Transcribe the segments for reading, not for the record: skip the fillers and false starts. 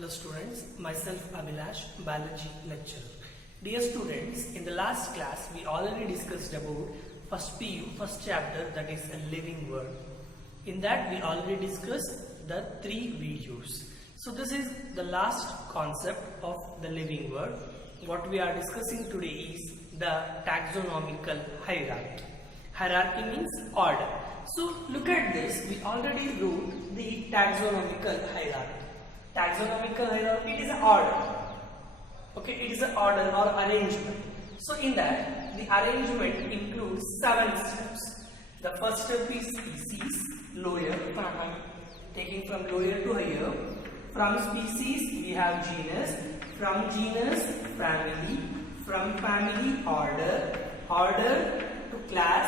Hello students, myself Abhilash, biology lecturer. Dear students, in the last class we already discussed about first PU, first chapter, that is a living world. In that we already discussed the 3 videos. So this is the last concept of the living world. What we are discussing today is the taxonomical hierarchy. Hierarchy means order. So look at this, we already wrote the taxonomical hierarchy. Taxonomical hierarchy, it is an order. Okay, it is an order or arrangement. So in that, the arrangement includes 7 steps. The first step is species, lower, taking from lower to higher. From species, we have genus. From genus, family. From family, order. Order to class.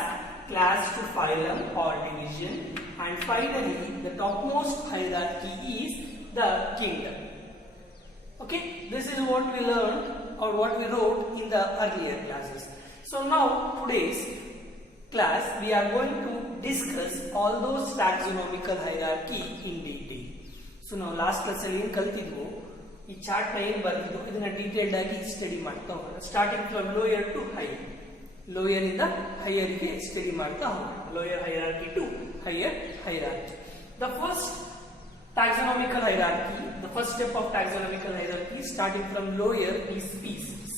Class to phylum or division. And finally, the topmost hierarchy is the kingdom. Okay, this is what we learned or what we wrote in the earlier classes. So now today's class we are going to discuss all those taxonomical hierarchy in detail. So now last class ಅಲ್ಲಿ ಏನು ಕಲಿತಿದ್ವು ಈ ಚಾರ್ಟ್ ನ ಏನು ಬರೆದಿದ್ದು ಇದನ್ನ ಡೀಟೇಲ್ಡ್ ಆಗಿ study ಮಾಡ್ತಾ ಹೋಗೋಣ. Starting from lower to higher, lower ಇಂದ ಹೈಯರ್ ಗೆ ಸ್ಟಡಿ ಮಾಡ್ತಾ ಹೋಗೋಣ. Lower hierarchy to higher hierarchy. The first taxonomical hierarchy, the first step of taxonomical hierarchy starting from lower is species.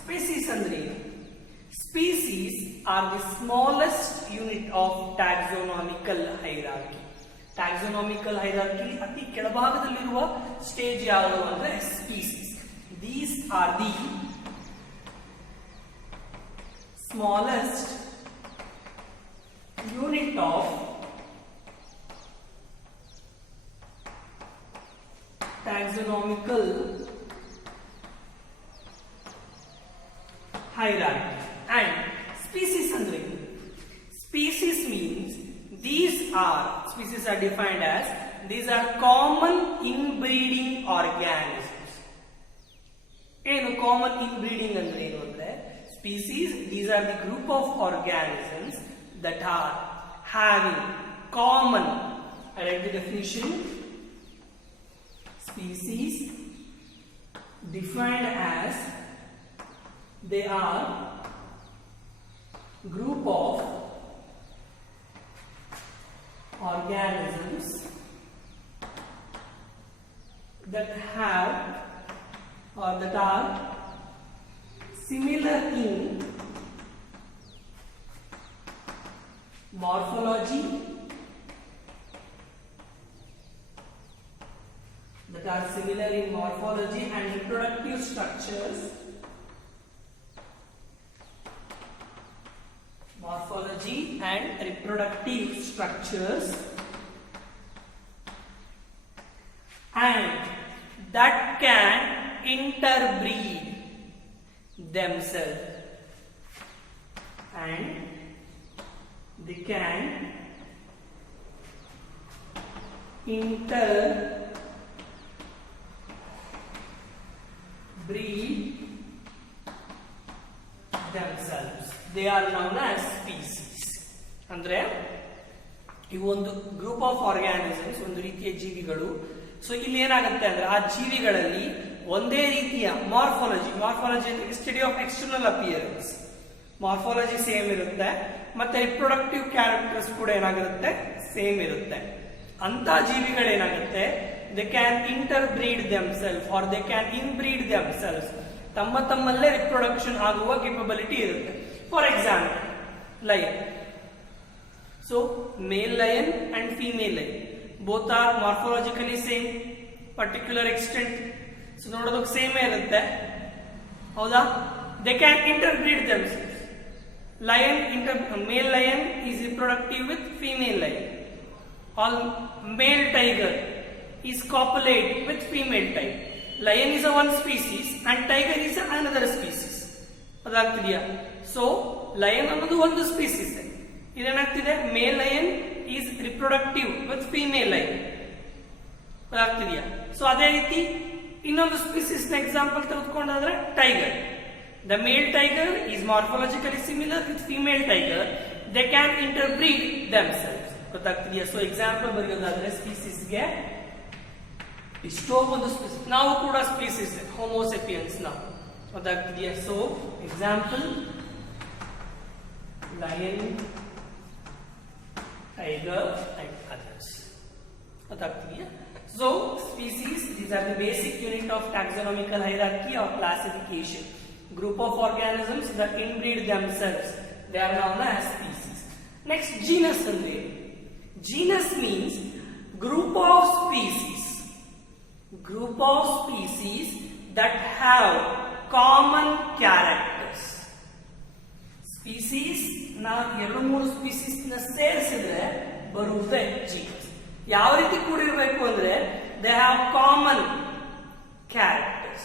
Species andre species are the smallest unit of taxonomical hierarchy. Taxonomical hierarchy ಅತಿ ಕೆಳಭಾಗದಲ್ಲಿರುವ ಸ್ಟೇಜ್ ಯಾವುದು ಅಂದ್ರೆ species. These are the smallest unit of taxonomical hierarchy. And species andre species means species are defined as these are common inbreeding organisms. ಏನು common inbreeding ಅಂದ್ರೆ ಏನು ಅಂದ್ರೆ species, these are the group of organisms that are having common, I write the definition. Species defined as they are group of organisms that have or that are similar in morphology, that are similar in morphology and reproductive structures. Morphology and reproductive structures, and that can interbreed themselves, and they can interbreed themselves. They are known as species. ಅಂದ್ರೆ ಇವು ಒಂದು group of organisms, ಒಂದು ರೀತಿಯ ಜೀವಿಗಳು. ಸೊ ಇಲ್ಲಿ ಏನಾಗುತ್ತೆ ಅಂದ್ರೆ ಆ ಜೀವಿಗಳಲ್ಲಿ ಒಂದೇ ರೀತಿಯ ಮಾರ್ಫಾಲಜಿ ಅಂದ್ರೆ study of external appearance, morphology same ಇರುತ್ತೆ, ಮತ್ತೆ ರಿಪ್ರೊಡಕ್ಟಿವ್ ಕ್ಯಾರೆಕ್ಟರ್ಸ್ ಕೂಡ ಏನಾಗಿರುತ್ತೆ ಸೇಮ್ ಇರುತ್ತೆ. ಅಂತ ಜೀವಿಗಳೇನಾಗುತ್ತೆ they can interbreed themself or they can inbreed themself, ತಮ್ಮಲ್ಲೇ ರಿಪ್ರೊಡಕ್ಷನ್ ಆಗುವ ಕೆಪಬಿಲಿಟಿ ಇರುತ್ತೆ. For example lion. So male lion and female lion both are morphologically same, particular extent. So ನೋಡೋದಕ್ಕೆ ಸೇಮ್ ಇರುತ್ತೆ, ಹೌದಾ? They can interbreed themselves. Male lion is reproductive with female lion. All male tiger is copulate with female tiger. Lion is a one species and tiger is another species. ಅದಾಗ್ತಿದೆಯಾ? So lion ಅನ್ನೋದು ಒಂದು species, ಇದೇನಾಗ್ತಿದೆ male lion is reproductive with female lion, ಅದಾಗ್ತಿದೆಯಾ? So ಅದೇ ರೀತಿ ಇನ್ನೊಂದು species ನ example ತೆಗೆದುಕೊಂಡಾದ್ರೆ tiger. The male tiger is morphologically similar with female tiger. They can interbreed themselves. ಗೊತ್ತಾಗ್ತಿದೆಯಾ? ಸೊ ಎಕ್ಸಾಂಪಲ್ ಬರೆಯೋದಾದ್ರೆ ಸ್ಪೀಸೀಸ್ಗೆ ಇಷ್ಟೋ ಒಂದು ನಾವು ಕೂಡ ಸ್ಪೀಸೀಸ್ ಹೋಮೋಸೆಪಿಯನ್ಸ್ ನಾವು, ಗೊತ್ತಾಗ್ತಿದೆಯಾ? So example lion, tiger and others, ಗೊತ್ತಾಗ್ತಿದೆಯಾ? So species, these are the basic unit of taxonomical hierarchy or classification. Group of organisms that inbreed themselves, they are known as species. Next, genus andre. Genus means group of species. Group of species that have common characters. Species na ಎರಡು ಮೂರು species na ಸೇರಿಸಿದ್ರೆ ಬರುವುದೇ genus. ಯಾವ ರೀತಿ ಕೂಡಿರಬೇಕು ಅಂದ್ರೆ they have common characters.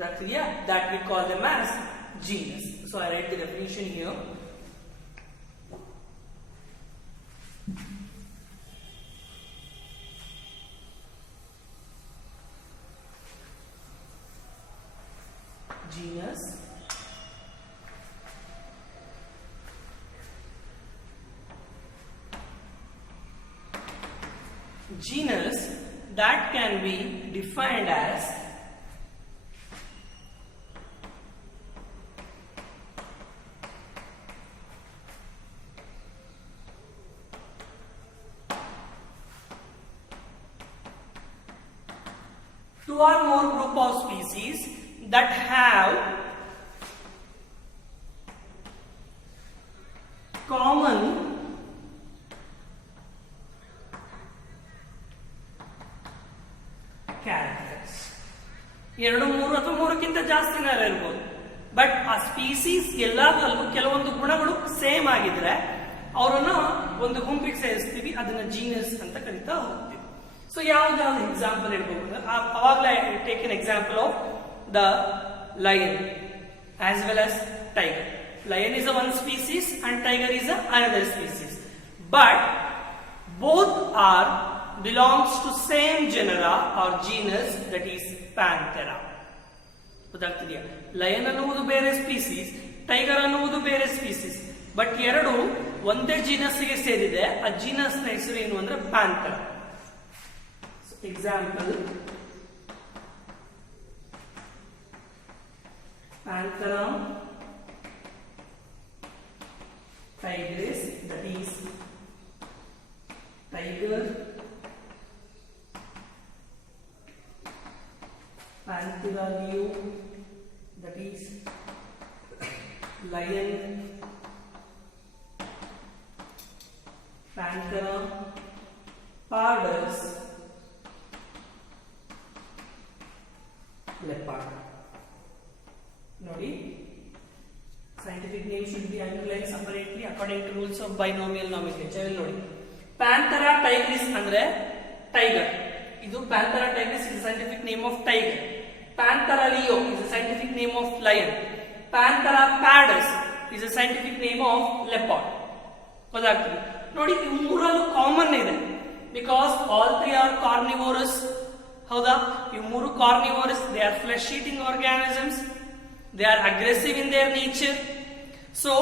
That's clear? That we call them as genus. So I write the definition here. Genus genus that can be defined as two or more group of species that have common characters. ಎರಡು ಮೂರು ಅಥವಾ ಮೂರಕ್ಕಿಂತ ಜಾಸ್ತಿನೇ ಇರಬಹುದು, ಬಟ್ ಆ ಸ್ಪೀಸೀಸ್ ಎಲ್ಲದರಲ್ಲೂ ಕೆಲವೊಂದು ಗುಣಗಳು ಸೇಮ್ ಆಗಿದ್ರೆ ಅವರನ್ನ ಒಂದು ಗುಂಪಿಗೆ ಸೇರಿಸ್ತೀವಿ, ಅದನ್ನ ಜೀನಸ್ ಅಂತ ಕರಿತಾ ಹೋಗ್ತೀವಿ. ಸೊ ಯಾವ್ದಾವ್ದು ಎಕ್ಸಾಂಪಲ್ ಹೇಳ್ಬಹುದು? ಅವಾಗಲೇ take an example of the lion as well as tiger. Lion is a one species and tiger is a another species, but both are belongs to same genera or genus, that is Panthera. ಗೊತ್ತಾಗ್ತಿದೆಯಾ? Lion ಅನ್ನುವುದು ಬೇರೆ species, tiger ಅನ್ನುವುದು ಬೇರೆ species, but ಎರಡು ಒಂದೇ ಜೀನಸ್ಗೆ ಸೇರಿದೆ. ಆ ಜೀನಸ್ ನ ಹೆಸರು ಏನು ಅಂದ್ರೆ Panthera. Example Panthera tigris, that is tiger. Panthera leo, that is lion. Panthera pardus, leopard. ನೋಡಿ, scientific name should be underlined separately according to rules of binomial nomenclature. ನೋಡಿ, Panthera tigris ಅಂದ್ರೆ ಟೈಗರ್. ಇದು Panthera tigris is the scientific name of tiger. Panthera leo is the scientific name of lion. Panthera pardus is the scientific name of leopard. ಗೊತ್ತಾಗ್ತದೆ ನೋಡಿ, ಇವು ಮೂರಲ್ಲೂ common ಇದೆ, because all three are carnivorous. ಹೌದಾ? ಇವು ಮೂರು carnivorous. They are flesh eating organisms. They are aggressive in their nature, so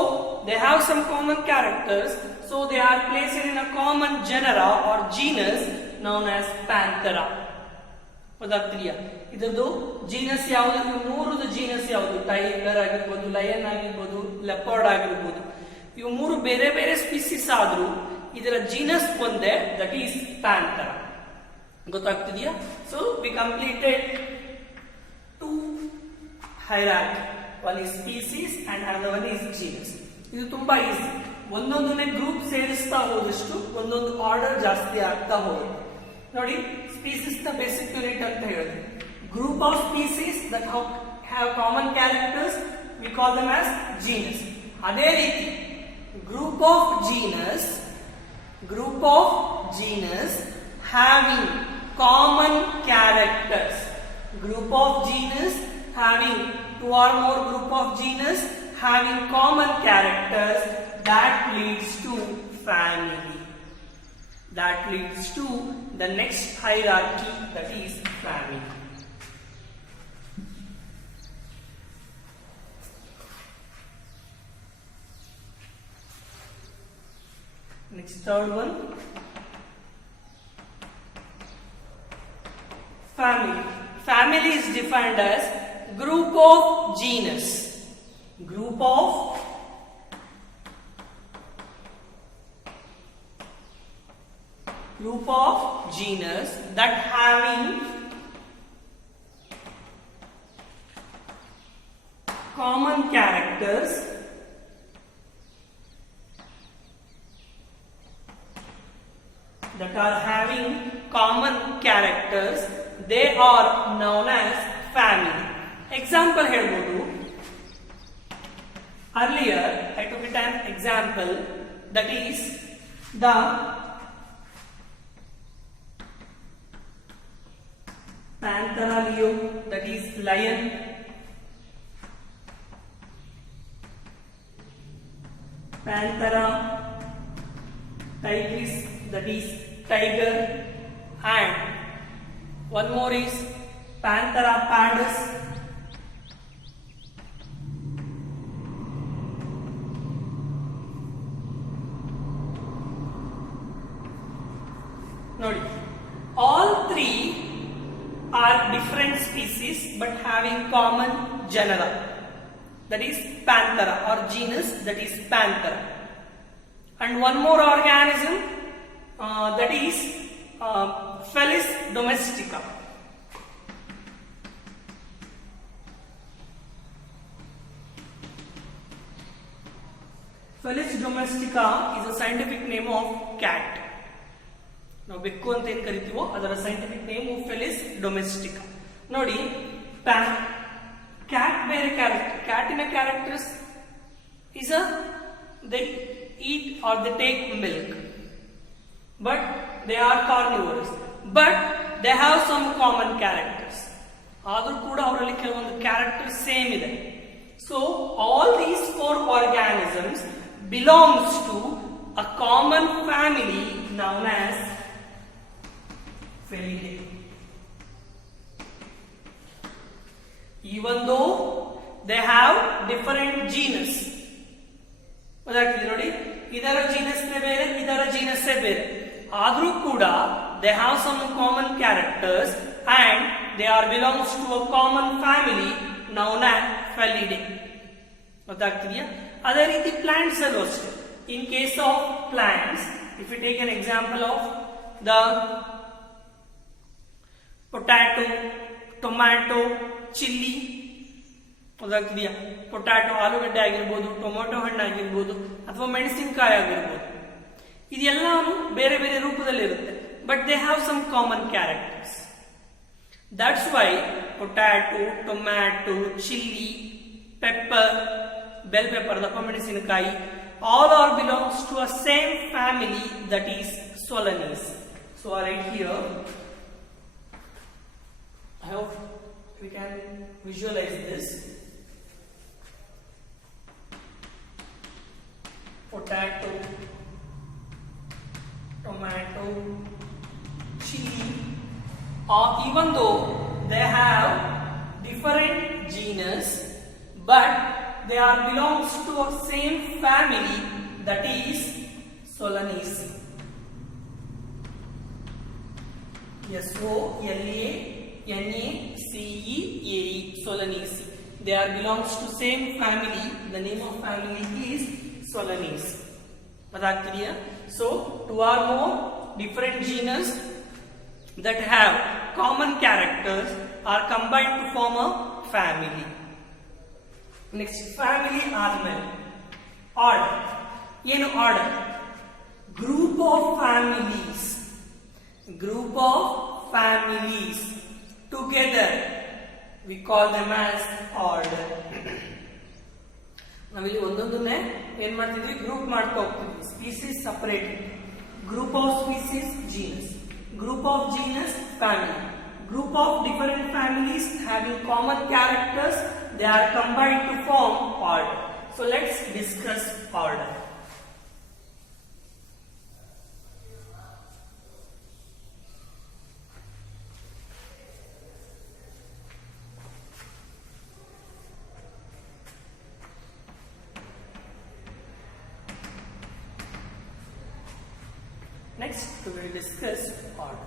they have some common characters, so they are placed in a common genera or genus known as Panthera. ಗೊತ್ತಾಗ್ತಿದೆಯಾ? ಇದರದ್ದು ಜೀನಸ್ ಯಾವುದು? ಮೂರದು ಜೀನಸ್ ಯಾವುದು? ಟೈಗರ್ ಆಗಿರ್ಬೋದು, ಲಯನ್ ಆಗಿರ್ಬೋದು, ಲೆಪರ್ಡ್ ಆಗಿರ್ಬೋದು. ಇವು ಮೂರು ಬೇರೆ ಬೇರೆ ಸ್ಪೀಸೀಸ್ ಆದ್ರೂ ಇದರ ಜೀನಸ್ ಒಂದೇ, ದಟ್ ಈಸ್ Panthera. ಗೊತ್ತಾಗ್ತಿದೆಯಾ? So we completed two hierarchy. One is species and another one is genus. ಇದು ತುಂಬಾ ಈಸಿ. ಒಂದೊಂದನ್ನೇ ಗ್ರೂಪ್ ಸೇರಿಸ್ತಾ ಹೋದಷ್ಟು ಒಂದೊಂದು ಆರ್ಡರ್ ಜಾಸ್ತಿ ಆಗ್ತಾ ಹೋಗುತ್ತೆ. ನೋಡಿ, ಸ್ಪೀಸೀಸ್ ನ ಬೇಸಿಕ್ ಯೂನಿಟ್ ಅಂತ ಹೇಳಿದ್ರೆ group of species that have common characters, we call them as genus. ಅದೇ ರೀತಿ group of genus having common characters. Group of genus having two or more group of genus having common characters, that leads to family. That leads to the next hierarchy, that is family. Next, third one, family. Family is defined as group of genus. Group of genus that having common characters they are known as family. Example here. Earlier I took it an example, that is the Panthera leo, that is lion. Panthera tigris, that is tiger, and one more is Panthera pardus. Nodi. All three are different species but having common genera, that is Panthera, or genus, that is Panthera. And one more organism, that is Felis domestica. Felis domestica is a scientific name of cat. Now, ಬೆಕ್ಕು ಅಂತ ಏನು ಕರಿತೀವೋ ಅದರ scientific name Felis domestica. ನೋಡಿ, cat ಬೇರೆ character. Catina characters is they eat or they take milk, but they are carnivores. But they have some common characters. ಆದರೂ ಕೂಡ ಅವರಲ್ಲಿ ಕೆಲವೊಂದು characters same ಇದೆ. So all these four organisms belongs to a common family known as Felidae. Even though they have different genus, ನೋಡಿ, ಇದರ genus ಬೇರೆ, ಇದರ genus ಬೇರೆ, ಆದರೂ ಕೂಡ they have some common characters and they are belongs to a common family known as Felidae. ಗೊತ್ತಾಗ್ತಿದೆಯಾ? ಅದೇ ರೀತಿ ಪ್ಲಾಂಟ್ಸ್ ಅಲ್ಲೂ ಅಷ್ಟೇ. In case of plants, if you take an example of the potato, tomato, chili, ಗೊತ್ತಾಗ್ತಿದೆಯಾ? ಪೊಟ್ಯಾಟೊ ಆಲೂಗಡ್ಡೆ ಆಗಿರ್ಬೋದು, ಟೊಮೊಟೊ ಹಣ್ಣು ಆಗಿರ್ಬೋದು, ಅಥವಾ ಮೆಣಸಿನಕಾಯಿ ಆಗಿರ್ಬೋದು, ಇದೆಲ್ಲವೂ ಬೇರೆ ಬೇರೆ ರೂಪದಲ್ಲಿ ಇರುತ್ತೆ, but they have some common characters. That's why potato, tomato, chilli, pepper, bell pepper, ದಪ್ಪ ಮೆಣಸಿನಕಾಯಿ, all are belongs to a same family, that is Solanacea. So I write here, I hope we can visualize this. Potato, tomato, chili, even though they have different genus, but they are belongs to a same family, that is Solanaceae. Solanaceae, Solanaceae. They are belongs to same family. The name of family is Solanaceae. ಗೊತ್ತಾಗ್ತಿದೆಯಾ? So two or more different genus that have common characters are combined to form a family. Next, family animal. Order. ಏನು order? Group of families. Group of families together we call them as order. ನಾವಿಲ್ಲಿ ಒಂದೊಂದನ್ನೇ ಏನ್ ಮಾಡ್ತಿದ್ವಿ, ಗ್ರೂಪ್ ಮಾಡ್ತಾ ಹೋಗ್ತೀವಿ. Species separated, group of species genus, group of genus family, group of different families having common characters, they are combined to form order. So let's discuss order. Next, we will discuss order.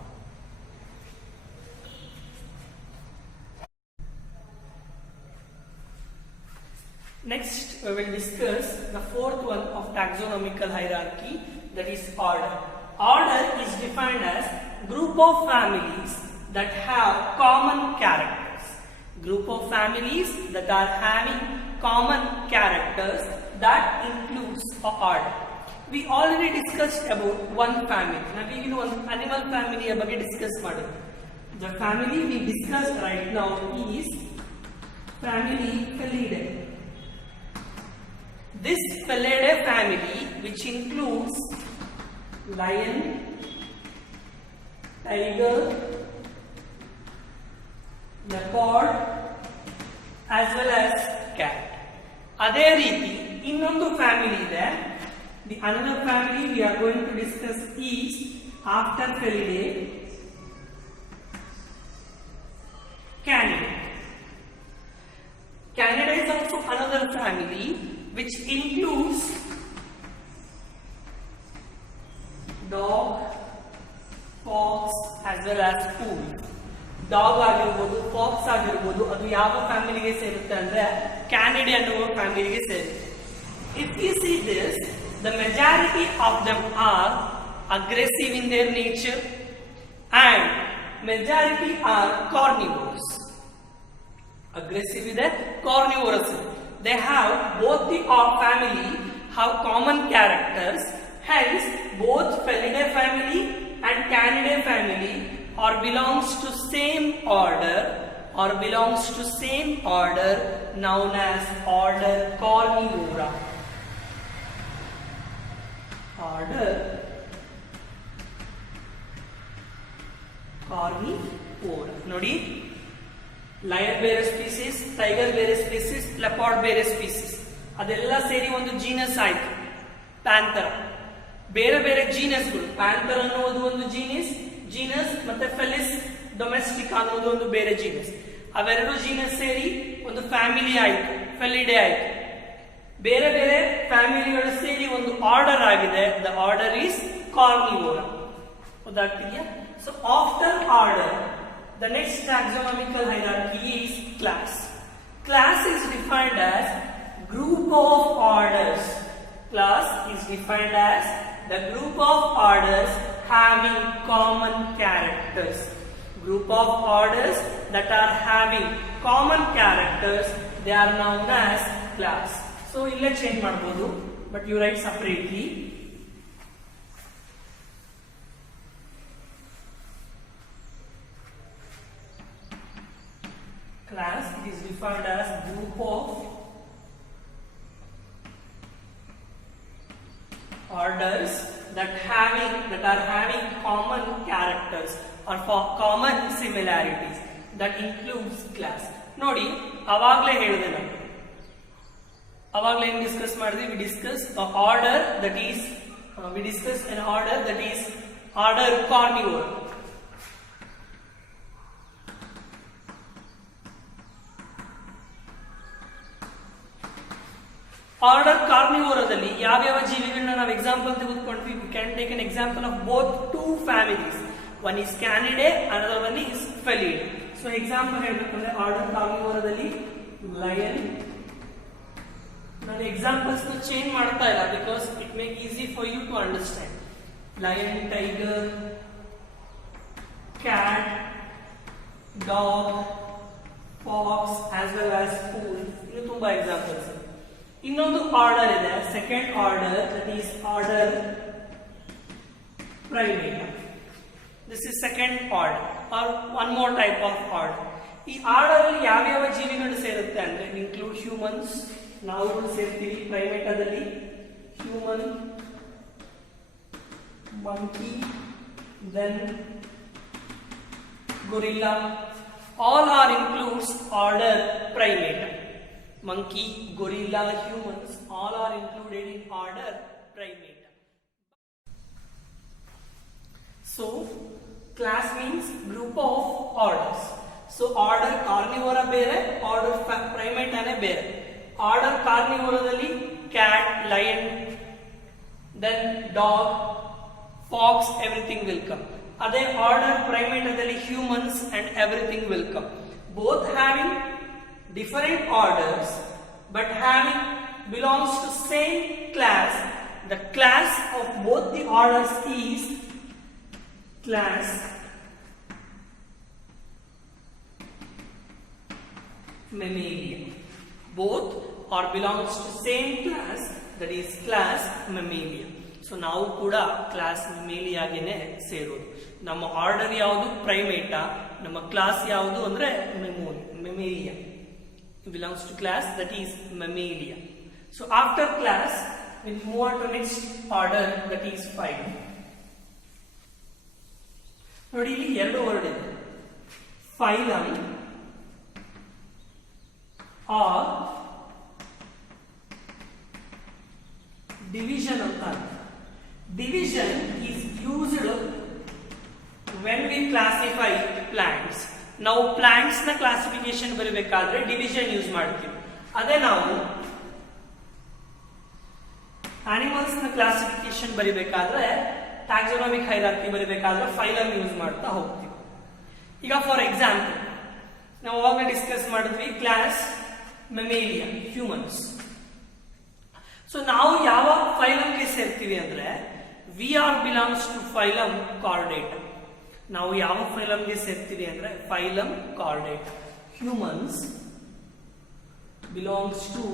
Next, we will discuss the fourth one of taxonomical hierarchy, that is order. Order is defined as group of families that have common characters. Group of families that are having common characters, that includes a order. We already discussed about one family. Now we will one animal family ಬಗ್ಗೆ discuss ಮಾಡೋಣ. The family we discussed right now is family Felidae. This Felidae family, which includes lion, tiger, leopard, as well as cat. ಅದೇ ರೀತಿ ಇನ್ನೊಂದು ಫ್ಯಾಮಿಲಿ ಇದೆ. The another family we are going to discuss is after Felidae, Canidae. Canidae is also another family which includes dog, fox, as well as fool. Dog ಆಗಿರಬಹುದು, ಫಾಕ್ಸ್ ಆಗಿರಬಹುದು, ಅದು ಯಾವ ಫ್ಯಾಮಿಲಿಗೆ ಸೇರುತ್ತೆ ಅಂದ್ರೆ ಕ್ಯಾನಿಡೆ ಅನ್ನುವ ಫ್ಯಾಮಿಲಿಗೆ ಸೇರುತ್ತೆ. If you see this, the majority of them are aggressive in their nature and majority are carnivores. Aggressive ಇದೆ, carnivorous. They have both the family have common characters. Hence, both Felidae family and Canidae family or belongs to same order known as order Carnivora. Order Carnivora. Nodi, lion ಬೇರೆ species, tiger ಬೇರೆ species, leopard ಬೇರೆ ಸ್ಪೀಸಿಸ್. ಅದೆಲ್ಲ ಸೇರಿ ಒಂದು ಜೀನಸ್ ಆಯ್ತು ಪ್ಯಾಂಥರ್. ಬೇರೆ ಬೇರೆ ಜೀನಸ್ಗಳು, ಪ್ಯಾಂಥರ್ ಅನ್ನೋದು ಒಂದು ಜೀನಸ್ ಮತ್ತೆ ಫೆಲಿಸ್ ಡೊಮೆಸ್ಟಿಕ್ ಅನ್ನೋದು ಒಂದು ಬೇರೆ ಜೀನಸ್. ಅವೆರಡು ಜೀನಸ್ ಸೇರಿ ಒಂದು ಫ್ಯಾಮಿಲಿ ಆಯ್ತು, ಫೆಲಿಡೆ ಆಯ್ತು. ಬೇರೆ ಬೇರೆ ಫ್ಯಾಮಿಲಿಗಳು ಸೇರಿ ಒಂದು ಆರ್ಡರ್ ಆಗಿದೆ. The order is Carnivora. ಗೊತ್ತಾಗ್ತಿದೆಯಾ? So after order, the next taxonomical hierarchy is class. Class is defined as group of orders. Class is defined as the group of orders having common characters. Group of orders that are having common characters, they are known as class. So illa change ಮಾಡಬಹುದು, but you write separately. Class is defined as group of orders that are having common characters or for common similarities, that includes class. ನೋಡಿ, ಅವಾಗಲೇ ಹೇಳಿದೆ ನಾನು, ಅವಾಗಲೇ ಏನು ಡಿಸ್ಕಸ್ ಮಾಡಿದ್ವಿ? we discussed an order that is order carnivore. Order ಕಾರ್ನಿವೋರದಲ್ಲಿ ಯಾವ್ಯಾವ ಜೀವಿಗಳನ್ನ ನಾವು ಎಕ್ಸಾಂಪಲ್ ತೆಗೆದುಕೊಂಡ್ವಿ? we can take an example of both two families. One is Canidae, another one is Felidae. So example ಹೇಳ್ಬೇಕಂದ್ರೆ ಆರ್ಡರ್ ಕಾರ್ನಿವೋರದಲ್ಲಿ ಲಯನ್. ನಾನು ಎಕ್ಸಾಂಪಲ್ಸ್ ನ change ಮಾಡ್ತಾ ಇಲ್ಲ because it make easy for you to understand. Lion, tiger, cat, dog, fox, as well as ಫೂಲ್. ಇನ್ನು ತುಂಬಾ examples. ಇನ್ನೊಂದು ಆರ್ಡರ್ ಇದೆ, second order, that is order Primata. This is second order or one more type of order. ಈ order ಅಲ್ಲಿ ಯಾವ್ಯಾವ ಜೀವಿಗಳು ಸೇರುತ್ತೆ ಅಂದ್ರೆ ಇನ್ಕ್ಲೂಡ್ ಹ್ಯೂಮನ್ಸ್, ನಾವುಗಳು ಸೇರ್ತೀವಿ ಪ್ರೈಮೇಟದಲ್ಲಿ. Human, monkey, then gorilla, all are includes order Primata. Monkey, gorilla, humans, all are included in order Primata. So, class means group of orders. So, order Carnivora ಬೇರೆ, order Primata ನೇ ಬೇರೆ. Order Carnivora ದಲ್ಲಿ cat, lion, then dog, fox, everything will come. Other order primate humans and everything will come. Both having different orders but having belongs to same class. The class of both the orders is class Mammalia. Both are belongs to same class, that is class Mammalia. So ನಾವು ಕೂಡ ಕ್ಲಾಸ್ ಮೇಲಿಯಾಗೇನೆ ಸೇರೋದು. ನಮ್ಮ ಆರ್ಡರ್ ಯಾವುದು ಪ್ರೈಮೇಟಾ, ನಮ್ಮ class ಯಾವುದು ಅಂದ್ರೆ Mammalia. Belongs to class that is Mammalia. So after class we move on to next order, that is phylum. ನೋಡಿ ಇಲ್ಲಿ ಎರಡು ವರ್ಡ್ ಇದೆ, ಫೈಲಮ್ ಆರ್ division ಅಂತ. Division is used when we classify plants. ನಾವು plants ನ ಕ್ಲಾಸಿಫಿಕೇಶನ್ ಬರಬೇಕಾದ್ರೆ ಡಿವಿಷನ್ ಯೂಸ್ ಮಾಡ್ತೀವಿ. ಅದೇ ನಾವು ಅನಿಮಲ್ಸ್ ನ ಕ್ಲಾಸಿಫಿಕೇಶನ್ ಬರಿಬೇಕಾದ್ರೆ ಟ್ಯಾಕ್ಸಾನಮಿಕ್ ಹೈರಾರ್ಕಿ ಬರಿಬೇಕಾದ್ರೆ ಫೈಲಮ್ ಯೂಸ್ ಮಾಡ್ತಾ ಹೋಗ್ತೀವಿ. ಈಗ ಫಾರ್ ಎಕ್ಸಾಂಪಲ್ ನಾವು ಅವಾಗ ಡಿಸ್ಕಸ್ ಮಾಡಿದ್ವಿ ಕ್ಲಾಸ್ ಮೆಮೇಲಿಯಾ, ಹ್ಯೂಮನ್ಸ್. ಸೊ ನಾವು ಯಾವ ಫೈಲಮ್ಗೆ ಸೇರ್ತೀವಿ ಅಂದ್ರೆ we are belongs to phylum Chordata. ನಾವು ಯಾವ ಫೈಲಮ್ಗೆ ಸೇರ್ತೀವಿ ಅಂದ್ರೆ phylum Chordata. Humans belongs to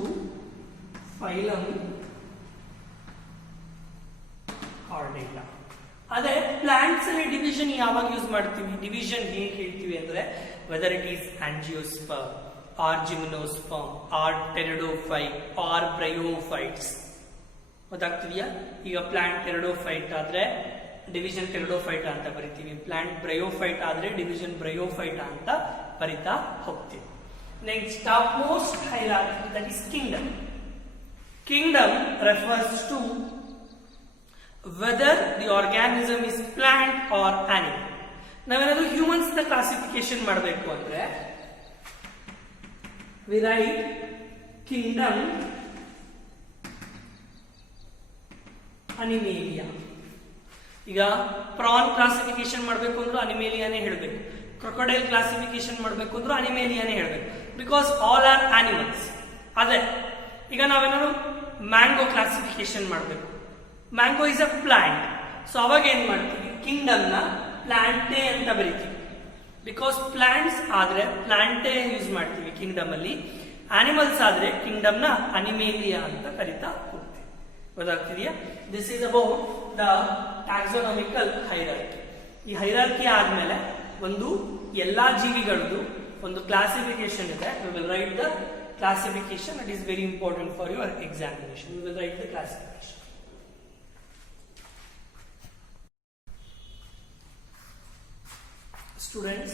phylum Chordata. ಅದೇ ಪ್ಲಾಂಟ್ಸ್ ಅಲ್ಲಿ ಡಿವಿಷನ್ ಯಾವಾಗ ಯೂಸ್ ಮಾಡ್ತೀವಿ, ಡಿವಿಷನ್ ಹೇಗೆ ಹೇಳ್ತೀವಿ ಅಂದ್ರೆ whether it is angiosperm or gymnosperm or pteridophyte or bryophytes. ಗೊತ್ತಾಗ್ತಿದೆಯಾ? ಈಗ ಪ್ಲಾಂಟ್ ಟೆರಿಡೋಫೈಟ್ ಆದ್ರೆ ಡಿವಿಷನ್ ಟೆರಿಡೋಫೈಟ್ ಅಂತ ಬರಿತೀವಿ, ಪ್ಲಾಂಟ್ ಬ್ರಯೋಫೈಟ್ ಆದ್ರೆ ಡಿವಿಷನ್ ಬ್ರಯೋಫೈಟ್ ಅಂತ ಬರಿತಾ ಹೋಗ್ತೀವಿ. Next top most hierarchy, that is kingdom. Kingdom refers to whether the organism is plant R animal. ನಾವೇನಾದ್ರೂ ಹ್ಯೂಮನ್ಸ್ ನ ಕ್ಲಾಸಿಫಿಕೇಶನ್ ಮಾಡಬೇಕು ಅಂದ್ರೆ we write kingdom Animalia. ಈಗ ಪ್ರಾನ್ ಕ್ಲಾಸಿಫಿಕೇಶನ್ ಮಾಡಬೇಕು ಅಂದ್ರೂ ಅನಿಮೇಲಿಯಾನೇ ಹೇಳಬೇಕು, ಕ್ರೊಕೊಡೈಲ್ ಕ್ಲಾಸಿಫಿಕೇಶನ್ ಮಾಡಬೇಕು ಅಂದ್ರೂ ಅನಿಮೇಲಿಯಾನೇ ಹೇಳಬೇಕು, ಬಿಕಾಸ್ ಆಲ್ ಆರ್ ಆನಿಮಲ್ಸ್. ಅದೇ ಈಗ ನಾವೇನಾದ್ರು ಮ್ಯಾಂಗೋ ಕ್ಲಾಸಿಫಿಕೇಶನ್ ಮಾಡಬೇಕು, mango is a plant. So ಅವಾಗ ಏನ್ ಮಾಡ್ತೀವಿ, ಕಿಂಗ್ಡಮ್ ನ ಪ್ಲಾಂಟೇ ಅಂತ ಬರೀತೀವಿ. ಬಿಕಾಸ್ ಪ್ಲಾಂಟ್ಸ್ ಆದ್ರೆ ಪ್ಲಾಂಟೇ ಯೂಸ್ ಮಾಡ್ತೀವಿ ಕಿಂಗ್ಡಮ್ ಅಲ್ಲಿ, ಆನಿಮಲ್ಸ್ ಆದ್ರೆ ಕಿಂಗ್ಡಮ್ ನ ಅನಿಮೇಲಿಯಾ ಅಂತ ಕರಿತಾ ಹೋಗ್ತೀವಿ. ಗೊತ್ತಾಗ್ತಿದೆಯಾ? This is about the taxonomical hierarchy. ಈ ಹೈರಾರ್ಕಿ ಆದ್ಮೇಲೆ ಒಂದು ಎಲ್ಲಾ ಜೀವಿಗಳದ್ದು ಒಂದು ಕ್ಲಾಸಿಫಿಕೇಶನ್ ಇದೆ. We will write the classification. It is very important for your examination. We will write the classification. Students,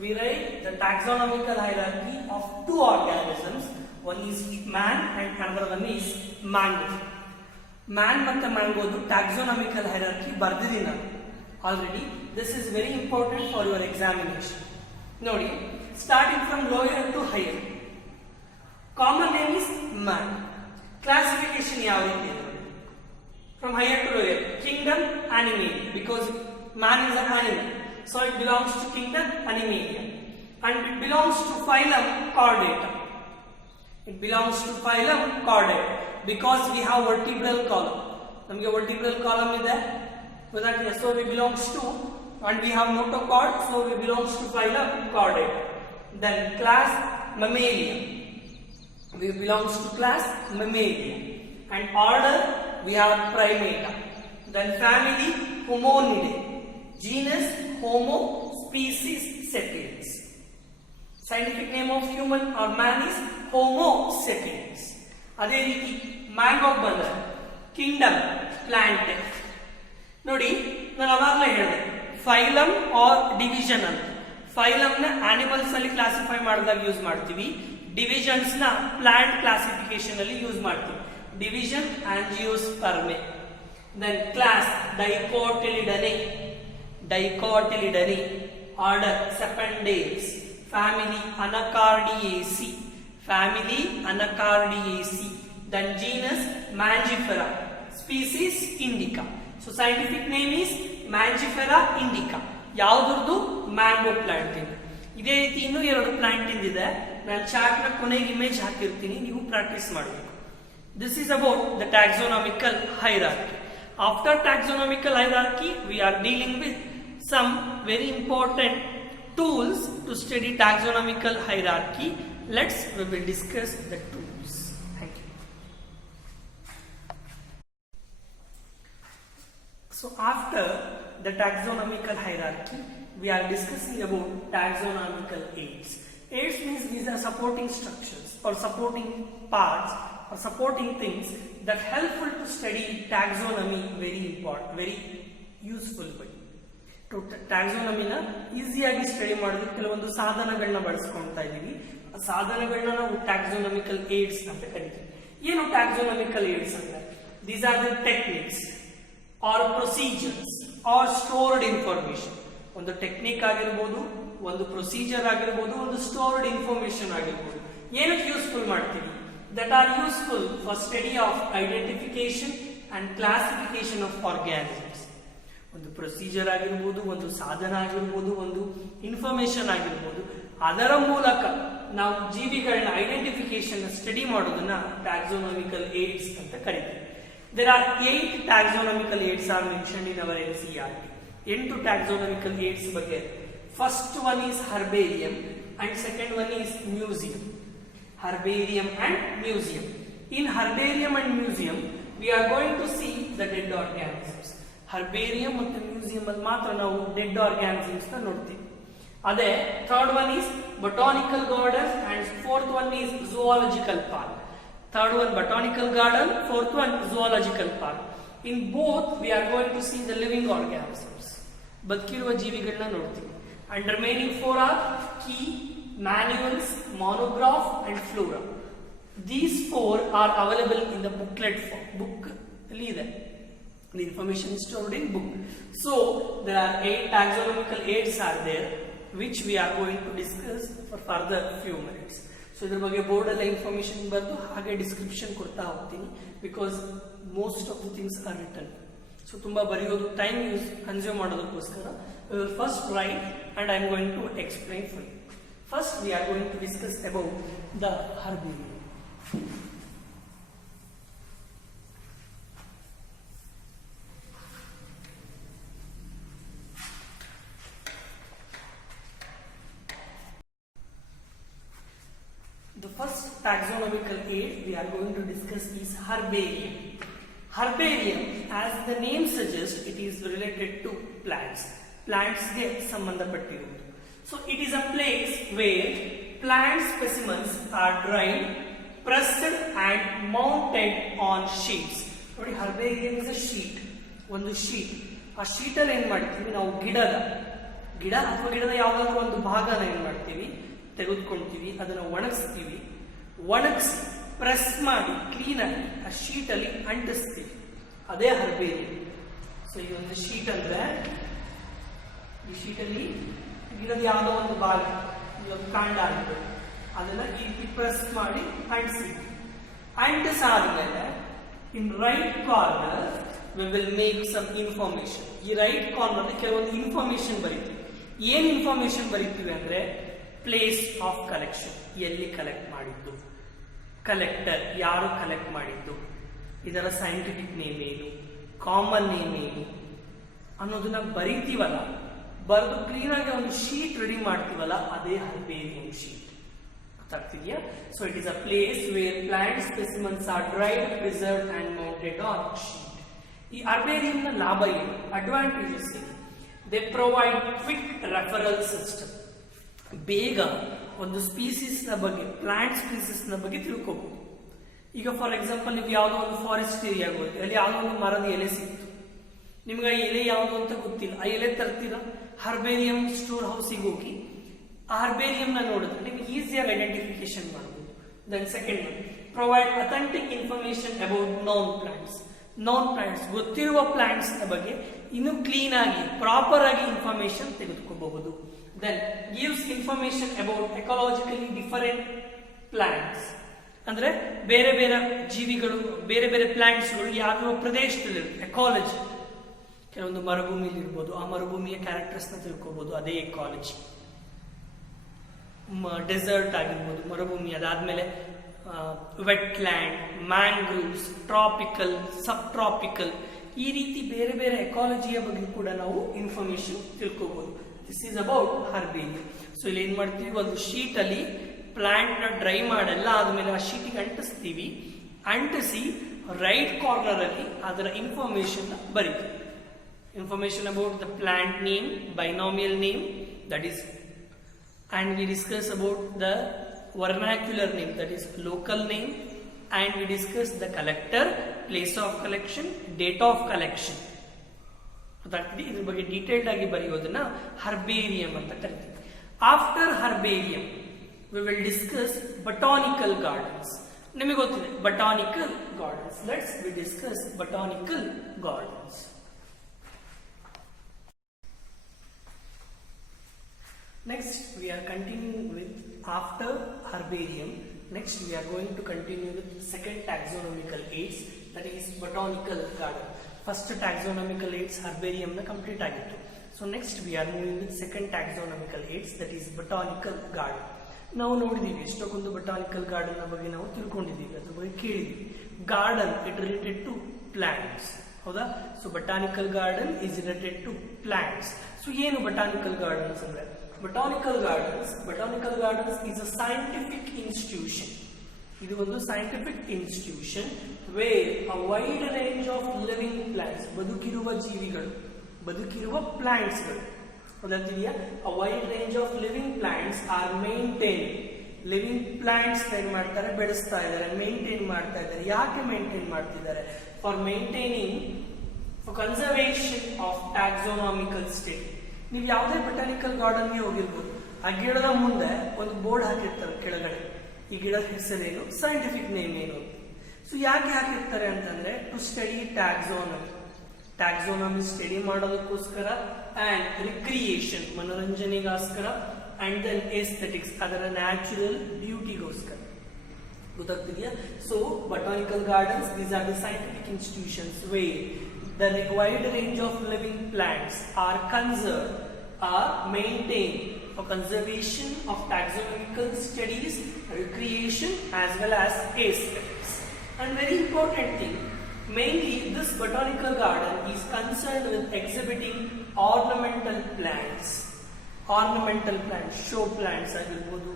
we write the taxonomical hierarchy of two organisms. One is man and another one is mango. Man ಮತ್ತು mangoದು taxonomical hierarchy ಬರ್ದಿದ್ದೀನಿ ನಾನು already. This is very important for your examination. ನೋಡಿ, starting from lower to higher. Common name is man. Classification ಯಾವ ರೀತಿ ಇದೆ? From higher to lower. Kingdom Animalia, because man is an animal. So it belongs to kingdom Animalia, and it belongs to phylum Chordata. It belongs to phylum Chordata because we have vertebral column. ನಮಗೆ vertebral column ಇದೆ, so we belongs to, and we have notochord, so we belongs to phylum Chordata. Then class Mammalia, we belongs to class Mammalia, and order we have Primata. Then family Hominidae, genus Homo, species Sapiens. Scientific name of human or man is Homo sapiens. ಅದೇ ರೀತಿ ಮ್ಯಾಂಗೋ ಬಂದ್ರೆ Kingdom plant. ನೋಡಿ, ನಾನು ಅವಾಗಲೇ ಹೇಳಿದೆ phylum or division ಅಂತ. Phylum ನ animals ಅಲ್ಲಿ ಕ್ಲಾಸಿಫೈ ಮಾಡಿದಾಗ ಯೂಸ್ ಮಾಡ್ತೀವಿ, ಡಿವಿಷನ್ಸ್ ನ ಪ್ಲಾಂಟ್ ಕ್ಲಾಸಿಫಿಕೇಶನ್ ಅಲ್ಲಿ ಯೂಸ್ ಮಾಡ್ತೀವಿ. Division Angiospermae. Then class Dicotyledonae, Dicotyledone. Order Cephalidae. Family Anacardiaceae. Family Anacardiaceae. Then genus Mangifera. Species Indica. So scientific name is Mangifera indica. ಯಾವುದ್ರದ್ದು? Mango plant ಇಂದ. ಇದೇ ರೀತಿ ಇನ್ನೂ 2 ಪ್ಲಾಂಟ್ ಇಂದಿದೆ. ನಾನು ಚಾರ್ಟ್ ನ ಕೊನೆಗೆ ಇಮೇಜ್ ಹಾಕಿರ್ತೀನಿ, ನೀವು ಪ್ರಾಕ್ಟೀಸ್ ಮಾಡಬೇಕು. This is about the taxonomical hierarchy. After taxonomical hierarchy, we are dealing with some very important tools to study taxonomical hierarchy. We will discuss the tools. Thank you. So after the taxonomical hierarchy, we are discussing about taxonomical aids. Aids means these are supporting structures or supporting parts or supporting things that helpful to study taxonomy. Very important, very useful way. ಟ್ಯಾಕ್ಸಾನಮಿನ ಈಸಿಯಾಗಿ ಸ್ಟಡಿ ಮಾಡೋದಕ್ಕೆ ಕೆಲವೊಂದು ಸಾಧನಗಳನ್ನ ಬಳಸ್ಕೊಳ್ತಾ ಇದೀವಿ. ಆ ಸಾಧನಗಳನ್ನ ನಾವು ಟ್ಯಾಕ್ಸಾನಮಿಕಲ್ ಏಡ್ಸ್ ಅಂತ ಕರಿತೀವಿ. ಏನು ಟ್ಯಾಕ್ಸಾನಮಿಕಲ್ ಏಡ್ಸ್ ಅಂದ್ರೆ? These are the techniques or procedures or stored information. ಒಂದು ಟೆಕ್ನಿಕ್ ಆಗಿರ್ಬೋದು, ಒಂದು ಪ್ರೊಸೀಜರ್ ಆಗಿರ್ಬೋದು, ಒಂದು ಸ್ಟೋರ್ಡ್ ಇನ್ಫಾರ್ಮೇಶನ್ ಆಗಿರ್ಬೋದು. ಏನಕ್ಕೆ ಯೂಸ್ಫುಲ್ ಮಾಡ್ತೀವಿ? That are useful for study of identification and classification of organisms. ಒಂದು ಪ್ರೊಸೀಜರ್ ಆಗಿರ್ಬೋದು, ಒಂದು ಸಾಧನ ಆಗಿರ್ಬೋದು, ಒಂದು ಇನ್ಫಾರ್ಮೇಶನ್ ಆಗಿರ್ಬೋದು, ಅದರ ಮೂಲಕ ನಾವು ಜೀವಿಗಳನ್ನ ಐಡೆಂಟಿಫಿಕೇಶನ್ ಸ್ಟಡಿ ಮಾಡೋದನ್ನ ಟ್ಯಾಕ್ಸಾನಮಿಕಲ್ ಏಡ್ಸ್ ಅಂತ ಕರೀತೀವಿ. There are 8 taxonomical aids are mentioned in our NCERT. 8 taxonomical aids ಬಗ್ಗೆ. First one is herbarium and second one is museum. Herbarium and museum. In herbarium and museum, we are going to see the dead organisms. Herbarium ಮತ್ತು museum ಅಲ್ಲಿ ಮಾತ್ರ ನಾವು dead organisms ನ ನೋಡ್ತೀವಿ. ಅದೇ third one is botanical garden and fourth one is zoological park. Third one botanical garden, fourth one zoological park. In both we are going to see the living organisms. ಬದುಕಿರುವ ಜೀವಿಗಳನ್ನ ನೋಡ್ತೀವಿ. And remaining 4 are key, manuals, monograph and flora. These 4 are available in the booklet form. Book ಅಲ್ಲಿ ಇದೆ. The information is stored in book. So there are 8 taxonomical aids are there, which we are going to discuss for further few minutes. So ಇದರ ಬಗ್ಗೆ ಬೋರ್ಡ್ ಎಲ್ಲ ಇನ್ಫಾರ್ಮೇಶನ್ ಬರೆದು ಹಾಗೆ description ಕೊಡ್ತಾ ಹೋಗ್ತೀನಿ, because most of the things are written. So ತುಂಬಾ ಬರೆಯೋದು time consume ಮಾಡೋದಕ್ಕೋಸ್ಕರ we will first write and I am going to explain for you. First we are going to discuss about the herbarium. The first taxonomical aid we are going to discuss is herbarium. Herbarium, as the name suggests, it is related to plants. Plants ಗೆ ಸಂಬಂಧಪಟ್ಟಿರುವುದು. So it is a place where plant specimens are dried, pressed and mounted on sheets. ನೋಡಿ, herbarium is a sheet. ಒಂದು ಶೀಟ್. ಆ ಶೀಟ್ ಅಲ್ಲಿ ಏನ್ ಮಾಡ್ತೀವಿ ನಾವು? ಗಿಡ ಅಥವಾ ಗಿಡದ ಯಾವ್ದಾದ್ರು ಒಂದು ಭಾಗನ ಏನ್ ಮಾಡ್ತೀವಿ? ತೆಗೆದುಕೊಳ್ತೀವಿ, ಅದನ್ನು ಒಣಗಿಸಿ ಪ್ರೆಸ್ ಮಾಡಿ ಕ್ಲೀನ್ ಆಗಿ ಆ ಶೀಟ್ ಅಲ್ಲಿ ಅಂಟಿಸ್ತೀವಿ. ಅದೇ ಹರ್ಬೇರಿಯಂ. ಸೊ ಈ ಒಂದು ಶೀಟ್ ಅಂದ್ರೆ, ಈ ಶೀಟ್ ಅಲ್ಲಿ ಗಿಡದ ಯಾವುದೋ ಒಂದು ಭಾಗ, ಕಾಂಡ ಆಗಿರ್ಬೋದು, ಅದನ್ನ ಈ ರೀತಿ ಪ್ರೆಸ್ ಮಾಡಿ ಅಂಟಿಸಾದ್ಮೇಲೆ in right corner we will make some information. ಈ ರೈಟ್ ಕಾರ್ನರ್ ಕೆಲವೊಂದು ಇನ್ಫಾರ್ಮೇಶನ್ ಬರೀತೀವಿ. ಏನ್ ಇನ್ಫಾರ್ಮೇಶನ್ ಬರೀತೀವಿ ಅಂದ್ರೆ, ಪ್ಲೇಸ್ ಆಫ್ ಕಲೆಕ್ಷನ್, ಎಲ್ಲಿ ಕಲೆಕ್ಟ್ ಮಾಡಿದ್ದು, ಕಲೆಕ್ಟರ್ ಯಾರು ಕಲೆಕ್ಟ್ ಮಾಡಿದ್ದು, ಇದರ ಸೈಂಟಿಫಿಕ್ ನೇಮ್ ಏನು, ಕಾಮನ್ ನೇಮ್ ಏನು ಅನ್ನೋದನ್ನ ಬರೀತೀವಲ್ಲ, ಬರೆದು ಕ್ಲೀನ್ ಆಗಿ ಒಂದು ಶೀಟ್ ರೆಡಿ ಮಾಡ್ತೀವಲ್ಲ, ಅದೇ ಹರ್ಬೇರಿಯಂ ಶೀಟ್. ಗೊತ್ತಾಗ್ತಿದ್ಯಾ? So it is a place where plant specimens are dried, preserved and mounted on sheet. ಈ ಹರ್ಬೇರಿಯಂ ನ ಲಾಭ ಏನು, ಅಡ್ವಾಂಟೇಜಸ್ ಏನು? They provide quick referral system. ಬೇಗ ಒಂದು ಸ್ಪೀಸೀಸ್ ನ ಬಗ್ಗೆ, ಪ್ಲಾಂಟ್ ಸ್ಪೀಸೀಸ್ ನ ಬಗ್ಗೆ ತಿಳ್ಕೋಬಹುದು. ಈಗ ಫಾರ್ ಎಕ್ಸಾಂಪಲ್, ನೀವು ಯಾವುದೋ ಒಂದು ಫಾರೆಸ್ಟ್ ಏರಿಯಾಗ ಹೋಗಿ ಅಲ್ಲಿ ಯಾವುದೋ ಒಂದು ಮರದ ಎಲೆ ಸಿಕ್ತು, ನಿಮ್ಗೆ ಆ ಎಲೆ ಯಾವುದು ಅಂತ ಗೊತ್ತಿಲ್ಲ, ಆ ಎಲೆ ತರ್ತೀರಾ, ಹರ್ಬೇರಿಯಂ ಸ್ಟೋರ್ ಹೌಸಿಗೆ ಹೋಗಿ ಆ ಹರ್ಬೇರಿಯಂ ನ ನೋಡಿದ್ರೆ ನಿಮ್ಗೆ ಈಸಿಯಾಗಿ ಐಡೆಂಟಿಫಿಕೇಶನ್ ಮಾಡಬಹುದು. Then second one, provide authentic information about known plants. ಗೊತ್ತಿರುವ ಪ್ಲಾಂಟ್ಸ್ ನ ಬಗ್ಗೆ ಇನ್ನು ಕ್ಲೀನ್ ಆಗಿ ಪ್ರಾಪರ್ ಆಗಿ ಇನ್ಫಾರ್ಮೇಶನ್ ತೆಗೆದುಕೋಬಹುದು. Then gives information about ecologically different plants. ಅಂದ್ರೆ ಬೇರೆ ಬೇರೆ ಜೀವಿಗಳು, ಬೇರೆ ಬೇರೆ ಪ್ಲಾಂಟ್ಸ್ಗಳು ಯಾವ ಪ್ರದೇಶದಲ್ಲಿ, ಎಕಾಲಜಿ ಕೆಲವೊಂದು ಮರುಭೂಮಿಲಿ ಇರ್ಬೋದು, ಆ ಮರುಭೂಮಿಯ ಕ್ಯಾರೆಕ್ಟರ್ಸ್ನ ತಿಳ್ಕೊಬೋದು, ಅದೇ ಎಕಾಲಜಿ. ಡೆಸರ್ಟ್ ಆಗಿರ್ಬೋದು ಮರುಭೂಮಿ, ಅದಾದ್ಮೇಲೆ ವೆಟ್ಲ್ಯಾಂಡ್, ಮ್ಯಾಂಗ್ರೂವ್ಸ್, ಟ್ರಾಪಿಕಲ್, ಸಬ್ ಟ್ರಾಪಿಕಲ್, ಈ ರೀತಿ ಬೇರೆ ಬೇರೆ ಎಕಾಲಜಿಯ ಬಗ್ಗೆ ಕೂಡ ನಾವು ಇನ್ಫಾರ್ಮೇಶನ್ ತಿಳ್ಕೋಬಹುದು. This is about herbarium. So ಇಲ್ಲಿ ಏನ್ ಮಾಡ್ತೀವಿ, ಒಂದು ಶೀಟ್ ಅಲ್ಲಿ ಪ್ಲಾಂಟ್ ನ ಡ್ರೈ ಮಾಡೆಲ್ಲ ಆದ್ಮೇಲೆ ಆ ಶೀಟಿಗೆ ಅಂಟಿಸ್ತೀವಿ. ಅಂಟಿಸಿ ರೈಟ್ ಕಾರ್ನರ್ ಅಲ್ಲಿ ಅದರ ಇನ್ಫಾರ್ಮೇಶನ್ ಬರೀತೀವಿ. information about the plant name, binomial name, that is, and we discuss about the vernacular name, that is local name, and we discuss the collector, place of collection, date of collection. ಇದ್ರ ಬಗ್ಗೆ ಡೀಟೇಲ್ಡ್ ಆಗಿ ಬರೆಯೋದನ್ನ ಹರ್ಬೇರಿಯಂ ಅಂತ ಕರಿತೀವಿ. After herbarium we will discuss botanical gardens. ನಿಮಗೆ ಗೊತ್ತಿದೆ botanical gardens. Let's we discuss botanical gardens. Next, we are continuing with after herbarium. Next, we are going to continue with second taxonomical aids, that is botanical garden. First taxonomical aids herbarium na complete agittu. So next we are moving with second taxonomical aids, that is botanical garden. ನಾವು ನೋಡಿದೀವಿ ಎಷ್ಟೊಂದು botanical garden ನ ಬಗ್ಗೆ ನಾವು ತಿಳ್ಕೊಂಡಿದ್ದೀವಿ, ಅದ್ರ ಬಗ್ಗೆ ಕೇಳಿದೀವಿ. Garden it related to plants, ಹೌದಾ? So botanical garden is related to plants. So ಏನು botanical gardens ಅಂದ್ರೆ? Botanical gardens is a scientific institution. ಇದು ಒಂದು scientific institution where a wide range of living plants, ಬದುಕಿರುವ ಜೀವಿಗಳು, ಬದುಕಿರುವ ಪ್ಲಾಂಟ್ಸ್ ಗಳು, ಗೊತ್ತಿದೆಯಾ? a wide range of living plants are maintained. Living plants ಏನ್ ಮಾಡ್ತಾರೆ, ಬೆಳೆಸ್ತಾ ಇದ್ದಾರೆ, ಮೇಂಟೈನ್ ಮಾಡ್ತಾ ಇದ್ದಾರೆ. ಯಾಕೆ ಮೇಂಟೈನ್ ಮಾಡ್ತಿದ್ದಾರೆ? For maintaining, for conservation of taxonomical state. ನೀವು ಯಾವುದೇ ಬೊಟಾನಿಕಲ್ ಗಾರ್ಡನ್ಗೆ ಹೋಗಿರ್ಬೋದು, ಆ ಗಿಡದ ಮುಂದೆ ಒಂದು ಬೋರ್ಡ್ ಹಾಕಿರ್ತಾರೆ ಕೆಳಗಡೆ, ಈ ಗಿಡದ ಹೆಸರೇನು, ಸೈಂಟಿಫಿಕ್ ನೇಮ್ ಏನು. ಸೊ ಯಾಕೆ ಹಾಕಿರ್ತಾರೆ ಅಂತಂದ್ರೆ ಟು ಸ್ಟಡಿ ಟ್ಯಾಕ್ಸೋನಮಿ ಸ್ಟಡಿ ಮಾಡೋದಕ್ಕೋಸ್ಕರ, ಅಂಡ್ ರಿಕ್ರಿಯೇಷನ್ ಮನೋರಂಜನೆಗೋಸ್ಕರ, ಅಂಡ್ ದೆನ್ ಏಸ್ಥೆಟಿಕ್ಸ್ ಅದರ ನ್ಯಾಚುರಲ್ ಬ್ಯೂಟಿಗೋಸ್ಕರ. ಗೊತ್ತಾಗ್ತಿದೆಯಾ? So botanical gardens, these are the scientific institutions where the wide range of living plants are conserved, are maintained for conservation of taxonomical studies, recreation as well as aesthetics. And very important thing, mainly this botanical garden is concerned with exhibiting ornamental plants, show plants agirbodu,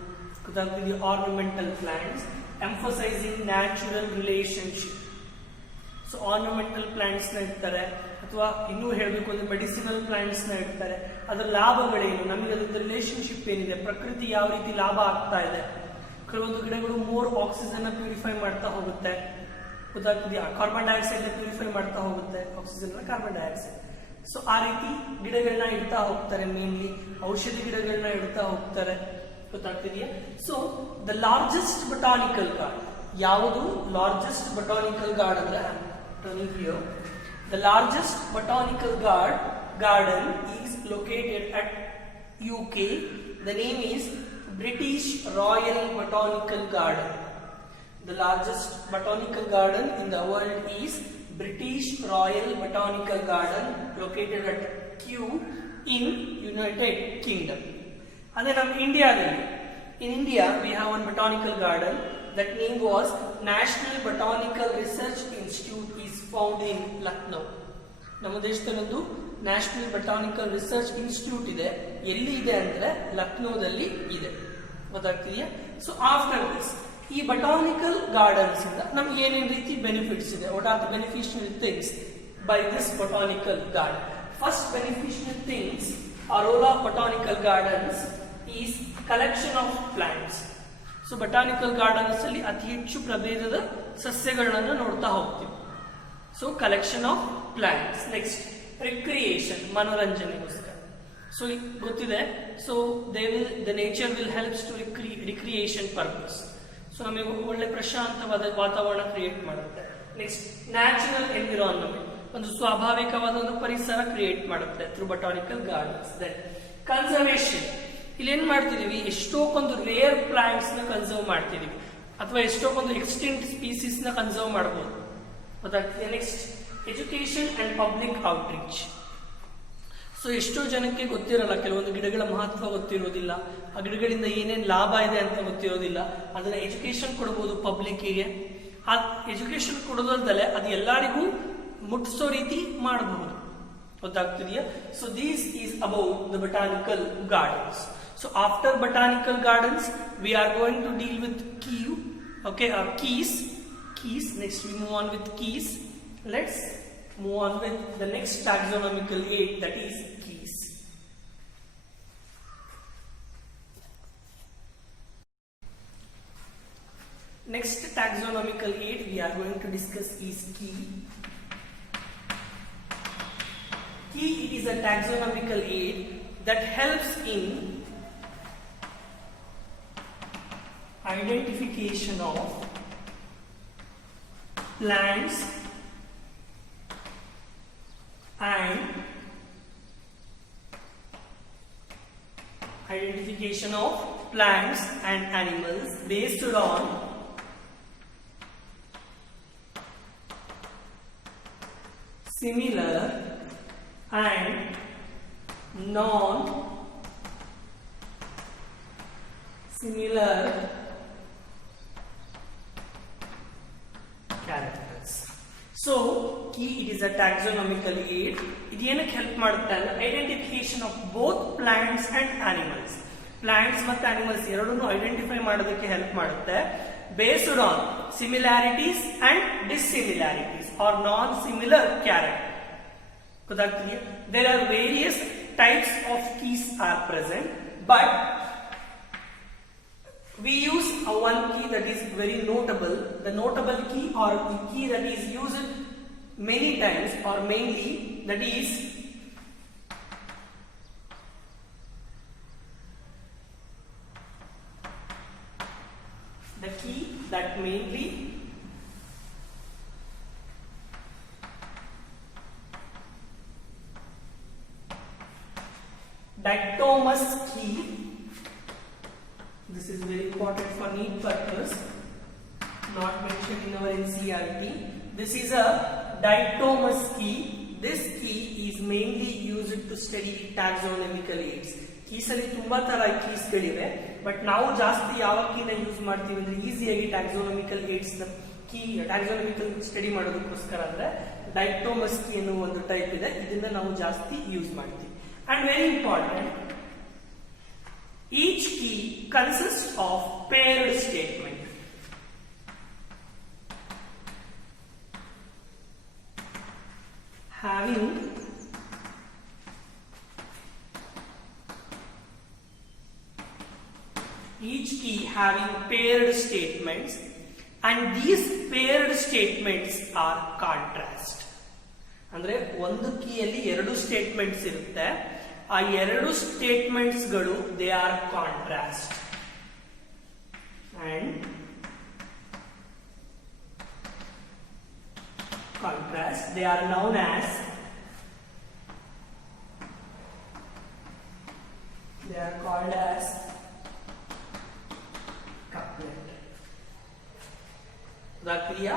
the ornamental plants, emphasizing natural relationship. So ornamental plants ನ ಇಡ್ತಾರೆ, ಅಥವಾ ಇನ್ನೂ ಹೇಳಬೇಕು ಅಂದ್ರೆ medicinal plants ನ ಇಡ್ತಾರೆ. ಅದರ ಲಾಭಗಳೇನು, ನಮಗೆ ಅದರ ರಿಲೇಶನ್ಶಿಪ್ ಏನಿದೆ, ಪ್ರಕೃತಿ ಯಾವ ರೀತಿ ಲಾಭ ಆಗ್ತಾ ಇದೆ. ಕೆಲವೊಂದು ಗಿಡಗಳು ಮೋರ್ ಆಕ್ಸಿಜನ್ ಪ್ಯೂರಿಫೈ ಮಾಡ್ತಾ ಹೋಗುತ್ತೆ, ಗೊತ್ತಾಗ್ತಿದೆಯಾ? ಕಾರ್ಬನ್ ಡೈಆಕ್ಸೈಡ್ ಪ್ಯೂರಿಫೈ ಮಾಡ್ತಾ ಹೋಗುತ್ತೆ, ಆಕ್ಸಿಜನ್ ಕಾರ್ಬನ್ ಡೈಆಕ್ಸೈಡ್. ಸೊ ಆ ರೀತಿ ಗಿಡಗಳನ್ನ ಇಡ್ತಾ ಹೋಗ್ತಾರೆ, ಮೇನ್ಲಿ ಔಷಧಿ ಗಿಡಗಳನ್ನ ಇಡ್ತಾ ಹೋಗ್ತಾರೆ, ಗೊತ್ತಾಗ್ತಿದೆಯಾ? So the largest botanical garden ಯಾವುದು? ಲಾರ್ಜೆಸ್ಟ್ ಬೊಟಾನಿಕಲ್ ಗಾರ್ಡನ್ ಅಂದ್ರೆ here. The largest botanical garden is located at UK. The name is British Royal Botanical Garden. The largest botanical garden in the world is British Royal Botanical Garden, located at Kew in United Kingdom. And then in India we have one botanical garden. That name was National Botanical Research Institute is found in Lucknow. ನಮ್ಮ ದೇಶದಲ್ಲೊಂದು national botanical research institute ಇದೆ. ಎಲ್ಲಿ ಇದೆ ಅಂದ್ರೆ ಲಕ್ನೋದಲ್ಲಿ ಇದೆ, ಗೊತ್ತಾಗ್ತಿದೆಯಾ? So after this, ಈ ಬೊಟಾನಿಕಲ್ ಗಾರ್ಡನ್ಸ್ ಇಂದ ನಮ್ಗೆ ಏನೇನು ರೀತಿ ಬೆನಿಫಿಟ್ಸ್ ಇದೆ, what are the beneficial things by this botanical garden? First beneficial things are role of botanical gardens is collection of plants. So botanical gardens ಅಲ್ಲಿ ಅತಿ ಹೆಚ್ಚು ಪ್ರಭೇದದ ಸಸ್ಯಗಳನ್ನ ನೋಡ್ತಾ ಹೋಗ್ತೀವಿ. So collection of plants. Next recreation, ಮನೋರಂಜನೆಗೋಸ್ಕರ. So ಗೊತ್ತಿದೆ, so the nature will helps to recreation purpose. So ನಮಗೆ ಒಳ್ಳೆ ಪ್ರಶಾಂತವಾದ ವಾತಾವರಣ ಕ್ರಿಯೇಟ್ ಮಾಡುತ್ತೆ. ನೆಕ್ಸ್ಟ್ ನ್ಯಾಚುರಲ್ ಎನ್ವಿರಾನ್ಮೆಂಟ್, ಒಂದು ಸ್ವಾಭಾವಿಕವಾದ ಒಂದು ಪರಿಸರ ಕ್ರಿಯೇಟ್ ಮಾಡುತ್ತೆ through botanical gardens. Then conservation, ಇಲ್ಲಿ ಏನ್ ಮಾಡ್ತಿದೀವಿ, ಎಷ್ಟೊಂದು ರೇರ್ ಪ್ಲಾಂಟ್ಸ್ ನ ಕನ್ಸರ್ವ್ ಮಾಡ್ತಿದೀವಿ, ಅಥವಾ ಎಷ್ಟೊಂದು ಎಕ್ಸ್ಟಿಂಕ್ಟ್ ಸ್ಪೀಸೀಸ್ ನ ಕನ್ಸರ್ವ್ ಮಾಡಬಹುದು, ಗೊತ್ತಾಗ್ತದೆ. Next education and public outreach, so ಎಷ್ಟೋ ಜನಕ್ಕೆ ಗೊತ್ತಿರಲ್ಲ, ಕೆಲವೊಂದು ಗಿಡಗಳ ಮಹತ್ವ ಗೊತ್ತಿರೋದಿಲ್ಲ, ಆ ಗಿಡಗಳಿಂದ ಏನೇನು ಲಾಭ ಇದೆ ಅಂತ ಗೊತ್ತಿರೋದಿಲ್ಲ. ಅದನ್ನ ಎಜುಕೇಶನ್ ಕೊಡ್ಬೋದು ಪಬ್ಲಿಕ್ಕಿಗೆ. ಆ ಎಜುಕೇಶನ್ ಕೊಡೋದಲ್ದಲೆ ಅದು ಎಲ್ಲರಿಗೂ ಮುಟ್ಟಿಸೋ ರೀತಿ ಮಾಡಬಹುದು. ಗೊತ್ತಾಗ್ತಿದೆಯಾ? So this is about the botanical gardens. So after botanical gardens, we are going to deal with keys. Next we move on with keys. Let's move on with the next taxonomical aid, that is keys. Next taxonomical aid we are going to discuss is key. Key, it is a taxonomical aid that helps in identification of plants and animals based on similar and non-similar characters. So key, it is a taxonomical aid. ಇದು ಏನಕ್ಕೆ help ಮಾಡುತ್ತೆ ಅಂದ್ರೆ identification of both plants and animals. Plants ಮತ್ತೆ animals ಎರಡನ್ನೂ identify ಮಾಡೋದಕ್ಕೆ help ಮಾಡುತ್ತೆ, based on similarities and dissimilarities or non similar character. ಗೊತ್ತಾಗ್ತಿದೆಯಾ? There are various types of keys are present, but we use one key that is very notable. The notable key or the key that is used many times or mainly, that is the key that mainly dichotomous key. This is very important for neat purpose, not mentioned in our NCERT. This is a dichotomous key. This key is mainly used to study taxonomical aids. Keys ಅಲ್ಲಿ ತುಂಬಾ ತರ keys ಗಳಿವೆ, ಬಟ್ ನಾವು ಜಾಸ್ತಿ ಯಾವ ಕೀನ ಯೂಸ್ ಮಾಡ್ತೀವಿ ಅಂದ್ರೆ ಈಸಿಯಾಗಿ ಟ್ಯಾಕ್ಸೋನಮಿಕಲ್ ಏಡ್ಸ್ ಕೀ ಟ್ಯಾಕ್ಸೋನಮಿಕಲ್ ಸ್ಟಡಿ ಮಾಡೋದಕ್ಕೋಸ್ಕರ ಅಂದ್ರೆ ಡೈಕ್ಟೋಮಸ್ ಕೀ ಅನ್ನೋ ಒಂದು ಟೈಪ್ ಇದೆ, ಇದನ್ನ ನಾವು ಜಾಸ್ತಿ ಯೂಸ್ ಮಾಡ್ತೀವಿ. And very important, each key consists of paired statement. Having each key having paired statements, and these paired statements are contrast. ಅಂದ್ರೆ ಒಂದು ಕೀಯಲ್ಲಿ ಎರಡು ಸ್ಟೇಟ್ಮೆಂಟ್ಸ್ ಇರುತ್ತೆ, ಆ ಎರಡು ಸ್ಟೇಟ್ಮೆಂಟ್ಸ್ ಗಳು they are contrast, and contrast they are known as called as couplet. That clear?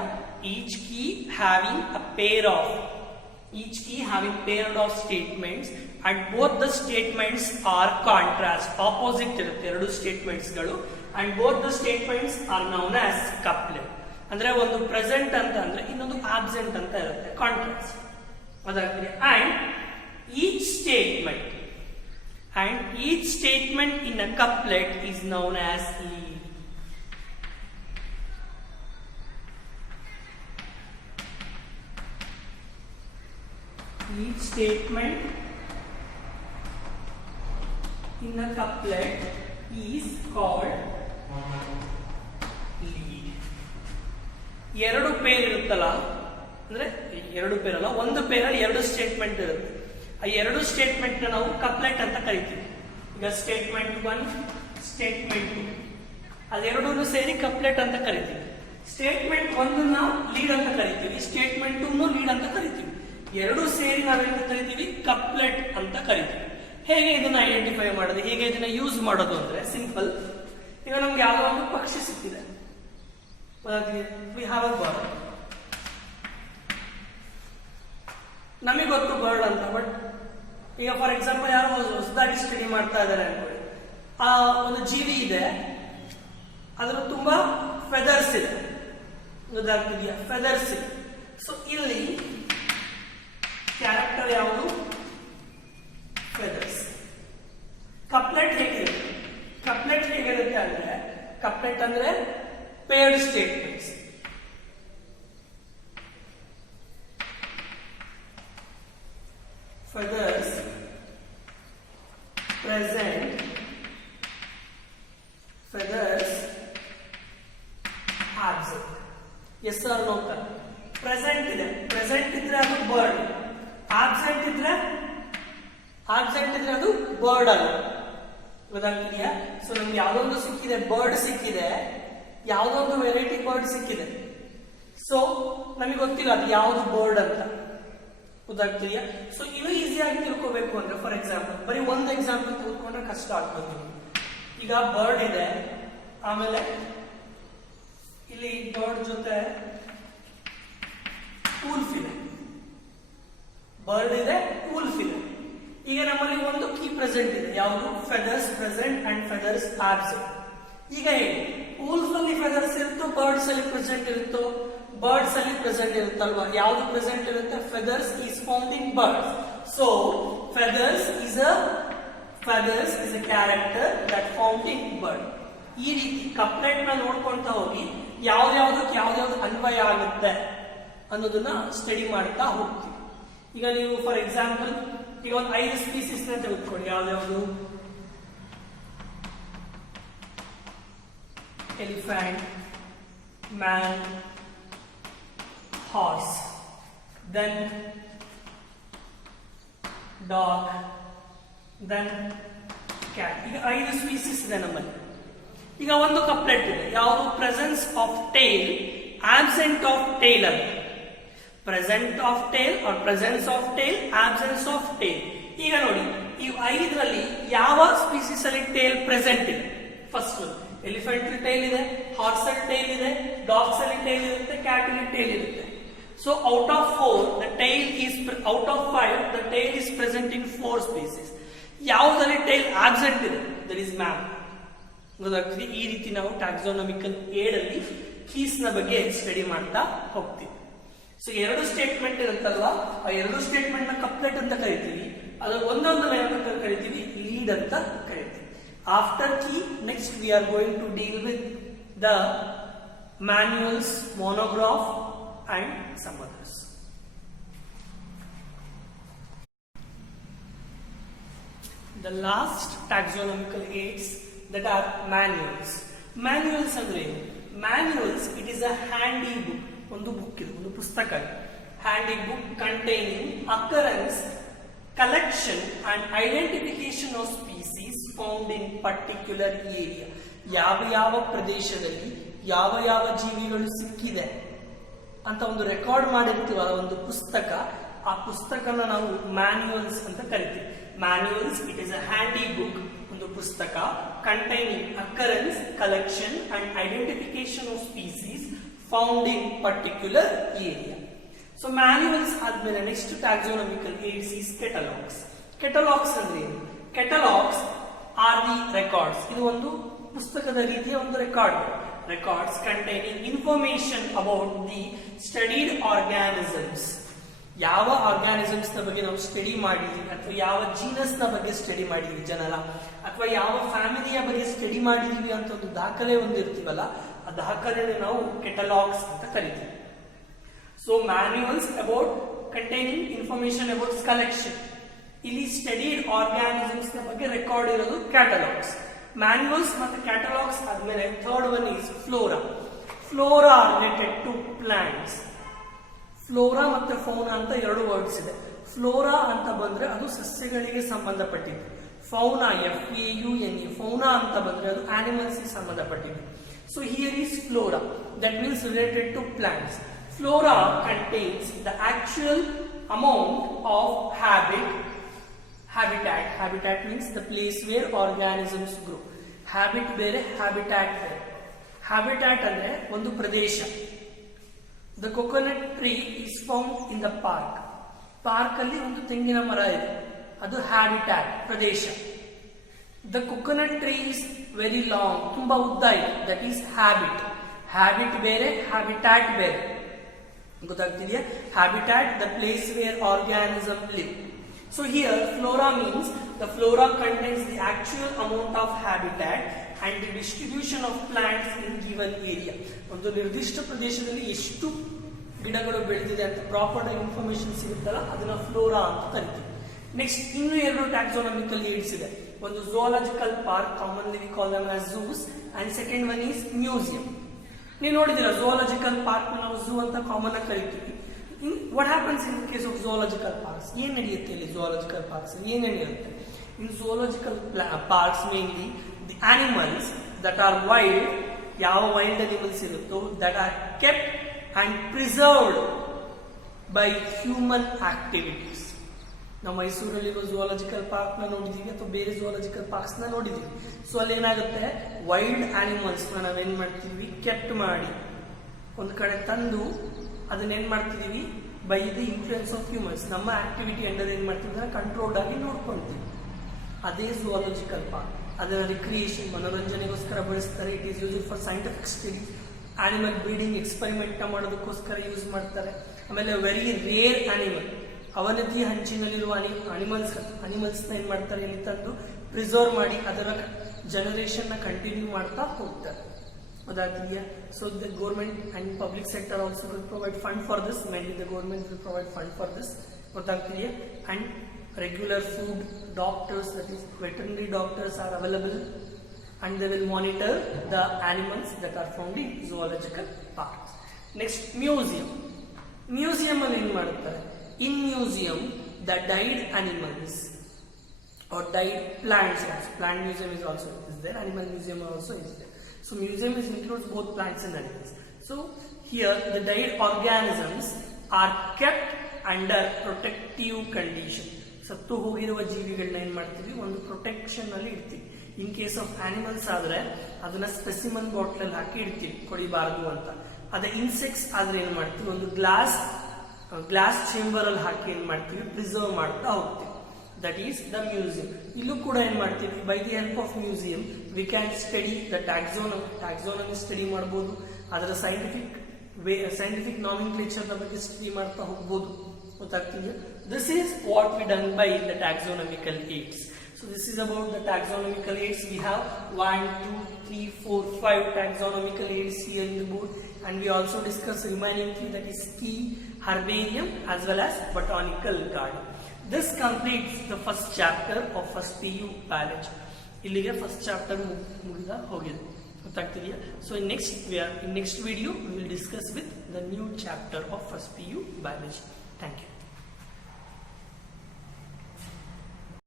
Each key having paired of statements, and both the statements are contrast, opposite irutte ಎರಡು ಸ್ಟೇಟ್ಮೆಂಟ್ಸ್ ಗಳು, and both the statements are known as couplet. ಅಂದ್ರೆ ಒಂದು ಪ್ರೆಸೆಂಟ್ ಅಂತ ಅಂದ್ರೆ ಇನ್ನೊಂದು absent ಅಂತ ಇರುತ್ತೆ, contrast. ಅದಾಗ್ತದೆ. And each statement in a couplet is known as lead. Each statement in a couplet is called lead. ಎರಡು ಪೇರ್ ಇರುತ್ತಲ್ಲ, ಅಂದ್ರೆ ಎರಡು ಪೇರ್ ಅಲ್ಲ, ಒಂದು ಪೇರಲ್ಲಿ ಎರಡು ಸ್ಟೇಟ್ಮೆಂಟ್ ಇರುತ್ತೆ, ಆ ಎರಡು ಸ್ಟೇಟ್ಮೆಂಟ್ ನಾವು ಕಪ್ಲೆಟ್ ಅಂತ ಕರಿತೀವಿ. ಈಗ ಸ್ಟೇಟ್ಮೆಂಟ್ 1, ಸ್ಟೇಟ್ಮೆಂಟ್ 2 ಅದೆರಡೂ ಸೇರಿ ಕಪ್ಲೆಟ್ ಅಂತ ಕರಿತೀವಿ. ಸ್ಟೇಟ್ಮೆಂಟ್ 1 ಲೀಡ್ ಅಂತ ಕರಿತೀವಿ, ಸ್ಟೇಟ್ಮೆಂಟ್ 2 ಲೀಡ್ ಅಂತ ಕರಿತೀವಿ. ಎರಡು ಸೇರಿ ನಾವೇನು ಕರಿತೀವಿ, ಕಪ್ಲೆಟ್ ಅಂತ ಕರಿತೀವಿ. ಹೇಗೆ ಇದನ್ನ ಐಡೆಂಟಿಫೈ ಮಾಡೋದು, ಹೇಗೆ ಇದನ್ನ ಯೂಸ್ ಮಾಡೋದು ಅಂದ್ರೆ ಸಿಂಪಲ್. ಈಗ ನಮ್ಗೆ ಯಾವುದೋ ಒಂದು ಪಕ್ಷಿ ಸಿಕ್ಕಿದೆ, we have a bird. ನಮಗೆ ಗೊತ್ತು ಬರ್ಡ್ ಅಂತ, ಬಟ್ ಈಗ ಫಾರ್ ಎಕ್ಸಾಂಪಲ್ ಯಾರು ಹೊಸದಾಗಿ ಸ್ಟಡಿ ಮಾಡ್ತಾ ಇದ್ದಾರೆ ಅನ್ಕೊಳ್ಳಿ, ಆ ಒಂದು ಜೀವಿ ಇದೆ, ಅದರ ತುಂಬಾ ಫೆದರ್ಸ್ ಇದೆ, ಗೊತ್ತಾಗ್ತಿದೆಯಾ? ಫೆದರ್ಸ್ ಇದೆ. ಸೊ ಇಲ್ಲಿ ಕ್ಯಾರೆಕ್ಟರ್ ಯಾವುದು? ಫೆದರ್ಸ್. ಕಪ್ಲೆಟ್ ಹೇಗಿರುತ್ತೆ? ಕಪ್ಲೆಟ್ ಹೇಗಿರುತ್ತೆ ಅಂದ್ರೆ, ಕಪ್ಲೆಟ್ ಅಂದ್ರೆ ಪೇರ್ಡ್ statements. Feathers present, feathers absent. Yes or no? Present ಇದೆ, present ಇದ್ರೆ ಅದು bird, absent ಇದ್ರೆ ಅದು bird ಅಲ್ಲ. ಗೊತ್ತಾಗ್ತಿದೆಯಾ? ಸೊ ನಮ್ಗೆ ಯಾವ್ದೊಂದು ಸಿಕ್ಕಿದೆ, ಬರ್ಡ್ ಸಿಕ್ಕಿದೆ, ಯಾವ್ದೊಂದು ವೆರೈಟಿ ಬರ್ಡ್ ಸಿಕ್ಕಿದೆ. ಸೊ ನಮಗೆ ಗೊತ್ತಿಲ್ಲ ಅದು ಯಾವ್ದು ಬರ್ಡ್ ಅಂತ, ಗೊತ್ತಾಗ್ತಿದೆಯಾ? ಸೊ ಇದು ಈಸಿಯಾಗಿ ತಿಳ್ಕೋಬೇಕು ಅಂದ್ರೆ, ಫಾರ್ ಎಕ್ಸಾಂಪಲ್ ಬರೀ ಒಂದು ಎಕ್ಸಾಂಪಲ್ ತೆಗೆದುಕೊಂಡ್ರೆ ಕಷ್ಟ ಆಗ್ಬೋದು. ಈಗ ಬರ್ಡ್ ಇದೆ, ಆಮೇಲೆ ಇಲ್ಲಿ ಬರ್ಡ್ ಜೊತೆ ವೂಲ್ಫ್ ಇದೆ, ಬರ್ಡ್ ಇದೆ, ವೂಲ್ಫ್ ಇದೆ. ಈಗ ನಮ್ಮಲ್ಲಿ ಒಂದು ಕೀ ಪ್ರೆಸೆಂಟ್ ಇದೆ, ಯಾವುದು? Feathers present and feathers absent. ಈಗ ಹೇಳಿ, ವೂಲ್ಫ್ ಅಲ್ಲಿ ಫೆದರ್ಸ್ ಇರುತ್ತೋ, ಬರ್ಡ್ಸ್ ಅಲ್ಲಿ ಪ್ರೆಸೆಂಟ್ ಇರುತ್ತೋ? ಬರ್ಡ್ಸ್ ಅಲ್ಲಿ ಪ್ರೆಸೆಂಟ್ ಇರುತ್ತಲ್ವಾ? ಯಾವುದು ಪ್ರೆಸೆಂಟ್ ಇರುತ್ತೆ? Feathers is found in birds. So feathers is a character that found in bird. ಈ ರೀತಿ ಕಪ್ಲೆಟ್ ನ ನೋಡ್ಕೊಂತ ಹೋಗಿ ಯಾವ್ಯಾವ್ದು ಅನ್ವಯ ಆಗುತ್ತೆ ಅನ್ನೋದನ್ನ ಸ್ಟಡಿ ಮಾಡ್ತಾ ಹೋಗ್ತೀವಿ. ಈಗ ನೀವು ಫಾರ್ ಎಕ್ಸಾಂಪಲ್ ಈಗ ಒಂದು 5 ಸ್ಪೀಸೀಸ್ ನ ತೆಗೆದುಕೊಳ್ಳಿ. ಯಾವ್ಯಾವುದು? Elephant, man, horse, then dog, then cat. ಈಗ 5 ಸ್ಪೀಸೀಸ್ ಇದೆ ನಮ್ಮಲ್ಲಿ. ಈಗ ಒಂದು ಕಪ್ಲೆಟ್ ಇದೆ, ಯಾವುದು? Presence of tail, absent of tail ಅಂತ. Present of tail or presence of tail, absence of tail. ಈಗ ನೋಡಿ, ಈ 5ರಲ್ಲಿ ಯಾವ ಸ್ಪೀಸೀಸ್ ಅಲ್ಲಿ ಟೇಲ್ ಪ್ರೆಸೆಂಟ್ ಇದೆ? ಫಸ್ಟ್ ಎಲಿಫೆಂಟ್ ಟೇಲ್ ಇದೆ, ಹಾರ್ಸ್ ಅಲ್ಲಿ ಟೇಲ್ ಇದೆ, ಡಾಗ್ಸ್ ಅಲ್ಲಿ ಟೇಲ್ ಇರುತ್ತೆ, ಕ್ಯಾಟ್ ಅಲ್ಲಿ ಟೇಲ್ ಇರುತ್ತೆ. So out of 5, the tail is present in 4 species. ಯಾವುದರಲ್ಲಿ ಟೇಲ್ ಆಬ್ಸೆಂಟ್ ಇದೆ? That is ma'am. ಗೊತ್ತಾಗ್ತದೆ? ಈ ರೀತಿ ನಾವು ಟ್ಯಾಕ್ಸಾನಮಿಕಲ್ ಏಡ್ ಅಲ್ಲಿ ಕೀಸ್ ನ ಬಗ್ಗೆ ಸ್ಟಡಿ ಮಾಡ್ತಾ ಹೋಗ್ತೀವಿ. ಸೊ 2 ಸ್ಟೇಟ್ಮೆಂಟ್ ಇರುತ್ತಲ್ವಾ, ಆ 2 ಸ್ಟೇಟ್ಮೆಂಟ್ ನ ಕಪ್ಲೆಟ್ ಅಂತ ಕರಿತೀವಿ, ಅದರ ಒಂದೊಂದು ಏನಂತ ಕರಿತೀವಿ? ಲೀಡ್ ಅಂತ ಕರಿತೀವಿ. After key, next we are going to deal with the manuals, monograph and some others. The last taxonomical aids that are manuals. Manuals ಅಂದ್ರೆ manuals, it is a handy book. ಒಂದು ಬುಕ್ ಇದು, ಒಂದು ಪುಸ್ತಕ. Handy book containing occurrence, collection and identification of species found in particular area. ಯಾವ ಪ್ರದೇಶದಲ್ಲಿ ಯಾವ ಜೀವಿಗಳು ಸಿಕ್ಕಿದೆ ಅಂತ ಒಂದು ರೆಕಾರ್ಡ್ ಮಾಡಿರ್ತೀವಲ್ಲ ಒಂದು ಪುಸ್ತಕ, ಆ ಪುಸ್ತಕನ ನಾವು ಮ್ಯಾನ್ಯುಯಲ್ಸ್ ಅಂತ ಕರಿತೀವಿ. Manuals, it is a handy book, ಒಂದು ಪುಸ್ತಕ, containing occurrence, collection and identification of species found in particular area. So manuals ಆದ್ಮೇಲೆ next taxonomical aids is catalogues. Catalogues ಅಂದ್ರೆ ಏನು? Catalogues are the records. ಇದು ಒಂದು ಪುಸ್ತಕದ ರೀತಿಯ ಒಂದು record. Records containing information about the studied organisms. ಯಾವ ಆರ್ಗಾನಿಸಮ್ಸ್ ನ ಬಗ್ಗೆ ನಾವು ಸ್ಟಡಿ ಮಾಡಿದ್ವಿ, ಅಥವಾ ಯಾವ ಜೀನಸ್ ನ ಬಗ್ಗೆ ಸ್ಟಡಿ ಮಾಡಿದ್ವಿ ಜನರ, ಅಥವಾ ಯಾವ ಫ್ಯಾಮಿಲಿಯ ಬಗ್ಗೆ ಸ್ಟಡಿ ಮಾಡಿದ್ವಿ ಅಂತ ಒಂದು ದಾಖಲೆ ಹೊಂದಿರ್ತೀವಲ್ಲ, ಆ ದಾಖಲೆಯನ್ನು ನಾವು ಕೆಟಲಾಗ್ಸ್ ಅಂತ ಕರಿತೀವಿ. So manuals about containing information about collection. ಇಲ್ಲಿ ಸ್ಟಡಿಡ್ ಆರ್ಗಾನಿಸಮ್ಸ್ ನ ಬಗ್ಗೆ ರೆಕಾರ್ಡ್ ಇರೋದು ಕ್ಯಾಟಲಾಗ್ಸ್. ಮ್ಯಾನ್ಯುಯಲ್ಸ್ ಮತ್ತೆ ಕ್ಯಾಟಲಾಗ್ಸ್ ಆದ್ಮೇಲೆ third one is flora. Flora related to plants. Flora ಮತ್ತೆ ಫೌನಾ ಅಂತ 2 ವರ್ಡ್ಸ್ ಇದೆ. ಫ್ಲೋರಾ ಅಂತ ಬಂದ್ರೆ ಅದು ಸಸ್ಯಗಳಿಗೆ ಸಂಬಂಧಪಟ್ಟಿದ್ದು. ಫೌನಾ, FAUNA, ಫೌನಾ ಅಂತ ಬಂದ್ರೆ ಅದು ಆನಿಮಲ್ಸ್ ಗೆ ಸಂಬಂಧಪಟ್ಟಿದ್ದು. So here is flora, that means related to plants. Flora contains the actual amount of habitat means the place where organisms grow. Habit ಬೇರೆ, habitat ಬೇರೆ. habitat ಅಂದ್ರೆ ಒಂದು ಪ್ರದೇಶ. The coconut tree is found in the park. Park ಅಲ್ಲಿ ಒಂದು ತೆಂಗಿನ ಮರ ಇದೆ. ಅದು ಹ್ಯಾಬಿಟ್ಯಾಟ್ ಪ್ರದೇಶ. The coconut tree is very long, ತುಂಬಾ ಉದ್ದ ಇದೆ, ದಟ್ ಈಸ್ ಹ್ಯಾಬಿಟ್. ಹ್ಯಾಬಿಟ್ ಬೇರೆ, ಹ್ಯಾಬಿಟ್ಯಾಟ್ ಬೇರೆ, ಗೊತ್ತಾಗ್ತಿದೆಯಾ? Habitat the place where organism live. So here flora means the flora contains the actual amount of habitat and the distribution of plants in given area. ಒಂದು ನಿರ್ದಿಷ್ಟ ಪ್ರದೇಶದಲ್ಲಿ ಎಷ್ಟು ಗಿಡಗಳು ಬೆಳೆದಿದೆ ಅಂತ ಪ್ರಾಪರ್ ಇನ್ಫಾರ್ಮೇಶನ್ ಸಿಗುತ್ತಲ್ಲ ಅದನ್ನ ಫ್ಲೋರಾ ಅಂತ ಕರಿತೀವಿ. ನೆಕ್ಸ್ಟ್ ಇನ್ನು 2 ಟ್ಯಾಕ್ಸಾನಮಿಕಲ್ ಏಡ್ಸ್ ಇದೆ. ಒಂದು zoological park, commonly we call them as zoos, and second one is museum. ನೀವು ನೋಡಿದಿರ ಝೂಲಾಜಿಕಲ್ ಪಾರ್ಕ್ ನಾವು ಝೂ ಅಂತ ಕಾಮನ್ ಆಗಿ ಕರಿತೀವಿ. What happens in the case of zoological parks? ಏನು ನಡೆಯುತ್ತೆ ಇಲ್ಲಿ zoological parks? ಏನು ನಡೆಯುತ್ತೆ? In zoological parks mainly the animals that are wild, ಯಾವ wild animals ಇರುತ್ತೋ that are kept and preserved by human activities. ನಾವು ಮೈಸೂರಲ್ಲಿರೋ ಝೂಲಾಜಿಕಲ್ ಪಾರ್ಕ್ ನ ನೋಡಿದೀವಿ ಅಥವಾ ಬೇರೆ ಝೂಲಾಜಿಕಲ್ ಪಾರ್ಕ್ಸ್ ನ ನೋಡಿದೀವಿ. ಸೊ ಅಲ್ಲಿ ಏನಾಗುತ್ತೆ, ವೈಲ್ಡ್ ಆನಿಮಲ್ಸ್ ನಾವೇನ್ ಮಾಡ್ತೀವಿ, ಕೆಪ್ಟ್ ಮಾಡಿ ಒಂದ್ ಕಡೆ ತಂದು ಅದನ್ನೇನ್ ಮಾಡ್ತಿದೀವಿ, by the influence of humans, ನಮ್ಮ ಆಕ್ಟಿವಿಟಿ ಅಂಡರ್ ಏನ್ ಮಾಡ್ತೀವಿ, ಕಂಟ್ರೋಲ್ಡ್ ಆಗಿ ನೋಡ್ಕೊಂತೀವಿ. ಅದೇ ಝೂಲಾಜಿಕಲ್ ಪಾರ್ಕ್. ಅದನ್ನ ರಿಕ್ರಿಯೇಷನ್, ಮನೋರಂಜನೆಗೋಸ್ಕರ ಬಳಸ್ತಾರೆ. It is use for scientific study, animal breeding experiment ಮಾಡೋದಕ್ಕೋಸ್ಕರ ಯೂಸ್ ಮಾಡ್ತಾರೆ. ಆಮೇಲೆ ವೆರಿ ರೇರ್ ಆನಿಮಲ್, ಅವನತಿ ಹಂಚಿನಲ್ಲಿರುವ ಅನಿಮಲ್ಸ್ ನ ಏನ್ ಮಾಡ್ತಾರೆ, ಇಲ್ಲಿ ತಂದು ಪ್ರಿಸರ್ವ್ ಮಾಡಿ ಅದರ ಜನರೇಷನ್ ನ ಕಂಟಿನ್ಯೂ ಮಾಡ್ತಾ ಹೋಗ್ತಾರೆ. ಗೊತ್ತಾಗ್ತಿದೆಯಾ? So the government and public sector also will provide fund for this. Mainly the government will provide fund for this. ಗೊತ್ತಾಗ್ತಿದೆಯಾ? And regular food, doctors, that is veterinary doctors are available and they will monitor the animals that are found in zoological parks. Next, museum. Museum ಅಲ್ಲಿ ಏನು ಮಾಡುತ್ತಾರೆ? In museum, the died animals or died plants, plant museum is also is there, animal museum also is there. So museum includes both plants and animals. So here the died organisms are kept under protective condition. ಸತ್ತು ಹೋಗಿರುವ ಜೀವಿಗಳನ್ನ ಏನ್ ಮಾಡ್ತೀವಿ, ಒಂದು ಪ್ರೊಟೆಕ್ಷನ್ ಅಲ್ಲಿ ಇಡ್ತೀವಿ. In case of animals ಆದ್ರೆ ಅದನ್ನ ಸ್ಪೆಸಿಮನ್ ಬಾಟ್ಲ್ ಅಲ್ಲಿ ಹಾಕಿ ಇಡ್ತೀವಿ, ಕೊಡಿಬಾರದು ಅಂತ. ಅದೇ ಇನ್ಸೆಕ್ಟ್ಸ್ ಆದ್ರೆ ಏನ್ ಮಾಡ್ತೀವಿ, ಒಂದು ಗ್ಲಾಸ್ ಚೇಂಬರ್ ಅಲ್ಲಿ ಹಾಕಿ ಏನ್ ಮಾಡ್ತೀವಿ, ಪ್ರಿಸರ್ವ್ ಮಾಡ್ತಾ ಹೋಗ್ತೀವಿ. That is the museum. ಇಲ್ಲೂ ಕೂಡ ಏನ್ ಮಾಡ್ತೀವಿ, by the help of museum we can study the taxonomy study ಮಾಡಬಹುದು. ಅದರ ಸೈಂಟಿಫಿಕ್ ನಾಮಿನ್ಕ್ಲೇಚರ್ ಬಗ್ಗೆ ಸ್ಟಡಿ ಮಾಡ್ತಾ ಹೋಗ್ಬೋದು. ಗೊತ್ತಾಗ್ತಿದೆಯಾ? This is what we done by the taxonomical aids. So this is about the taxonomical aids. We have 1, 2, 3, 4, 5 taxonomical aids here in the board, and we also discussed remaining 3, that is key, herbarium as well as botanical garden. This completes the first chapter of first PU biology. ಇಲ್ಲಿಗೆ first chapter ಮುಗಿದ ಹೋಗಿದೆ. ಗೊತ್ತಾಗ್ತಿದೆಯಾ? So in next video we will discuss with the new chapter of first PU biology. Thank you.